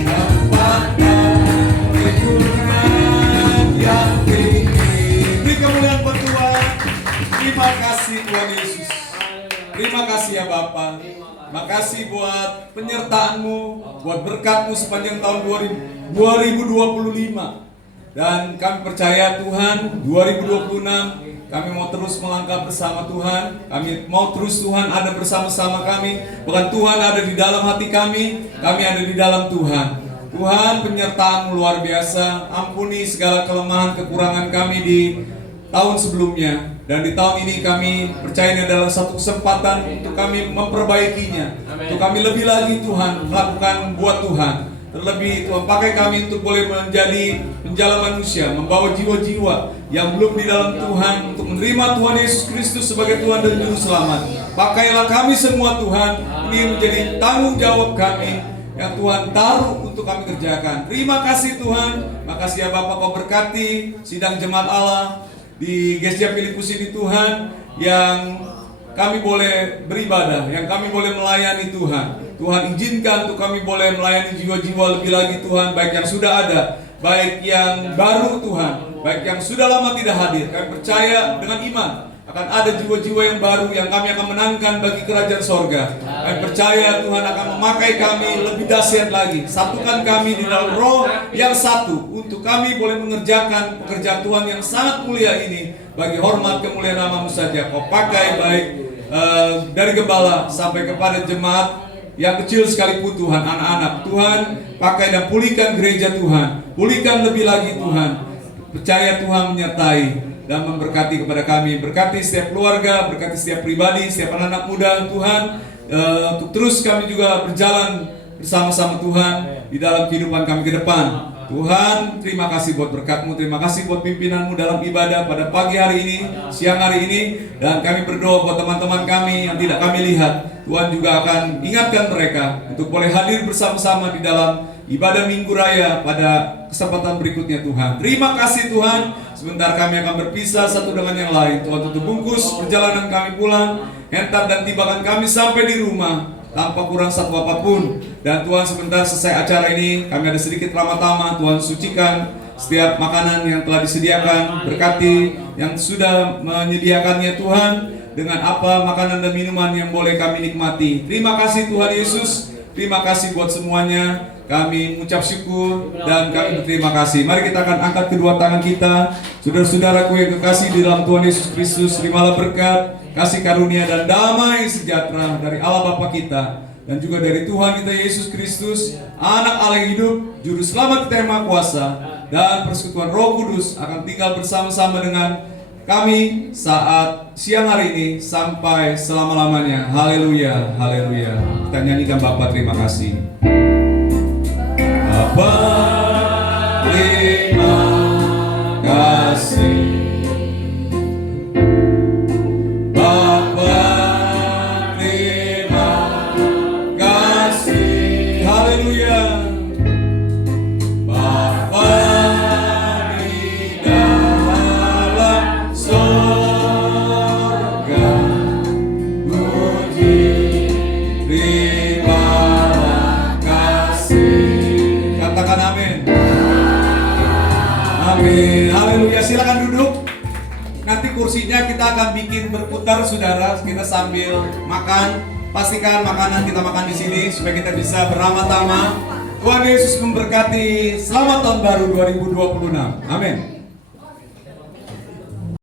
Tempat perlindungan yang tinggi. Beri kemuliaan buat Tuhan. Terima kasih Tuhan Yesus. Terima kasih ya Bapa. Makasih buat penyertaan-Mu, buat berkat-Mu sepanjang tahun 2025. Dan kami percaya Tuhan, 2026 kami mau terus melangkah bersama Tuhan. Kami mau terus Tuhan ada bersama-sama kami. Bukan Tuhan ada di dalam hati kami ada di dalam Tuhan. Tuhan, penyertaan-Mu luar biasa. Ampuni segala kelemahan kekurangan kami di tahun sebelumnya. Dan di tahun ini kami percaya ini adalah satu kesempatan untuk kami memperbaikinya. Untuk kami lebih lagi Tuhan melakukan buat Tuhan. Terlebih Tuhan pakai kami untuk boleh menjadi penjala manusia, membawa jiwa-jiwa yang belum di dalam Tuhan untuk menerima Tuhan Yesus Kristus sebagai Tuhan dan Juru Selamat. Pakailah kami semua Tuhan, ini menjadi tanggung jawab kami yang Tuhan taruh untuk kami kerjakan. Terima kasih Tuhan. Makasih ya Bapak, Kau berkati sidang jemaat Allah di Gereja Filipus ini Tuhan, yang kami boleh beribadah, yang kami boleh melayani Tuhan. Tuhan izinkan untuk kami boleh melayani jiwa-jiwa lebih lagi Tuhan, baik yang sudah ada, baik yang baru Tuhan, baik yang sudah lama tidak hadir. Kami percaya dengan iman akan ada jiwa-jiwa yang baru yang kami akan menangkan bagi kerajaan sorga. Kami percaya Tuhan akan memakai kami lebih dahsyat lagi. Satukan kami di dalam roh yang satu untuk kami boleh mengerjakan pekerjaan Tuhan yang sangat mulia ini bagi hormat kemuliaan nama-Mu saja. Kau pakai baik dari gembala sampai kepada jemaat yang kecil sekalipun Tuhan, anak-anak Tuhan, pakai dan pulihkan gereja Tuhan, pulihkan lebih lagi Tuhan. Percaya Tuhan menyertai dan memberkati kepada kami. Berkati setiap keluarga, berkati setiap pribadi, setiap anak-anak muda Tuhan, untuk terus kami juga berjalan bersama-sama Tuhan di dalam kehidupan kami ke depan. Tuhan, terima kasih buat berkat-Mu, terima kasih buat pimpinan-Mu dalam ibadah pada pagi hari ini, siang hari ini. Dan kami berdoa buat teman-teman kami yang tidak kami lihat, Tuhan juga akan ingatkan mereka untuk boleh hadir bersama-sama di dalam ibadah Minggu Raya pada kesempatan berikutnya Tuhan. Terima kasih Tuhan. Sebentar kami akan berpisah satu dengan yang lain. Tuhan tutup bungkus perjalanan kami pulang, hentak dan tibakan kami sampai di rumah tanpa kurang satu apapun. Dan Tuhan, sebentar selesai acara ini, kami ada sedikit ramah-tamah. Tuhan sucikan setiap makanan yang telah disediakan, berkati yang sudah menyediakannya Tuhan, dengan apa makanan dan minuman yang boleh kami nikmati. Terima kasih Tuhan Yesus. Terima kasih buat semuanya. Kami mengucap syukur dan kami berterima kasih. Mari kita akan angkat kedua tangan kita. Saudara-saudaraku yang kekasih di dalam Tuhan Yesus Kristus, terimalah berkat, kasih karunia dan damai sejahtera dari Allah Bapa kita dan juga dari Tuhan kita Yesus Kristus, Anak Allah yang hidup, Juru Selamat kita yang Maha Kuasa, dan persekutuan Roh Kudus akan tinggal bersama-sama dengan kami saat siang hari ini sampai selama-lamanya. Haleluya, haleluya. Kita nyanyikan Bapa terima kasih. Bapa terima kasih. Bapa terima kasih. Haleluya. Bapa di dalam surga, puji terimalah kasih. Katakan amin. Amin. Haleluya. Silakan duduk. Nanti kursinya kita akan bikin berputar, saudara. Kita sambil makan. Pastikan makanan kita makan di sini supaya kita bisa beramah-tamah. Tuhan Yesus memberkati. Selamat tahun baru 2026. Amin.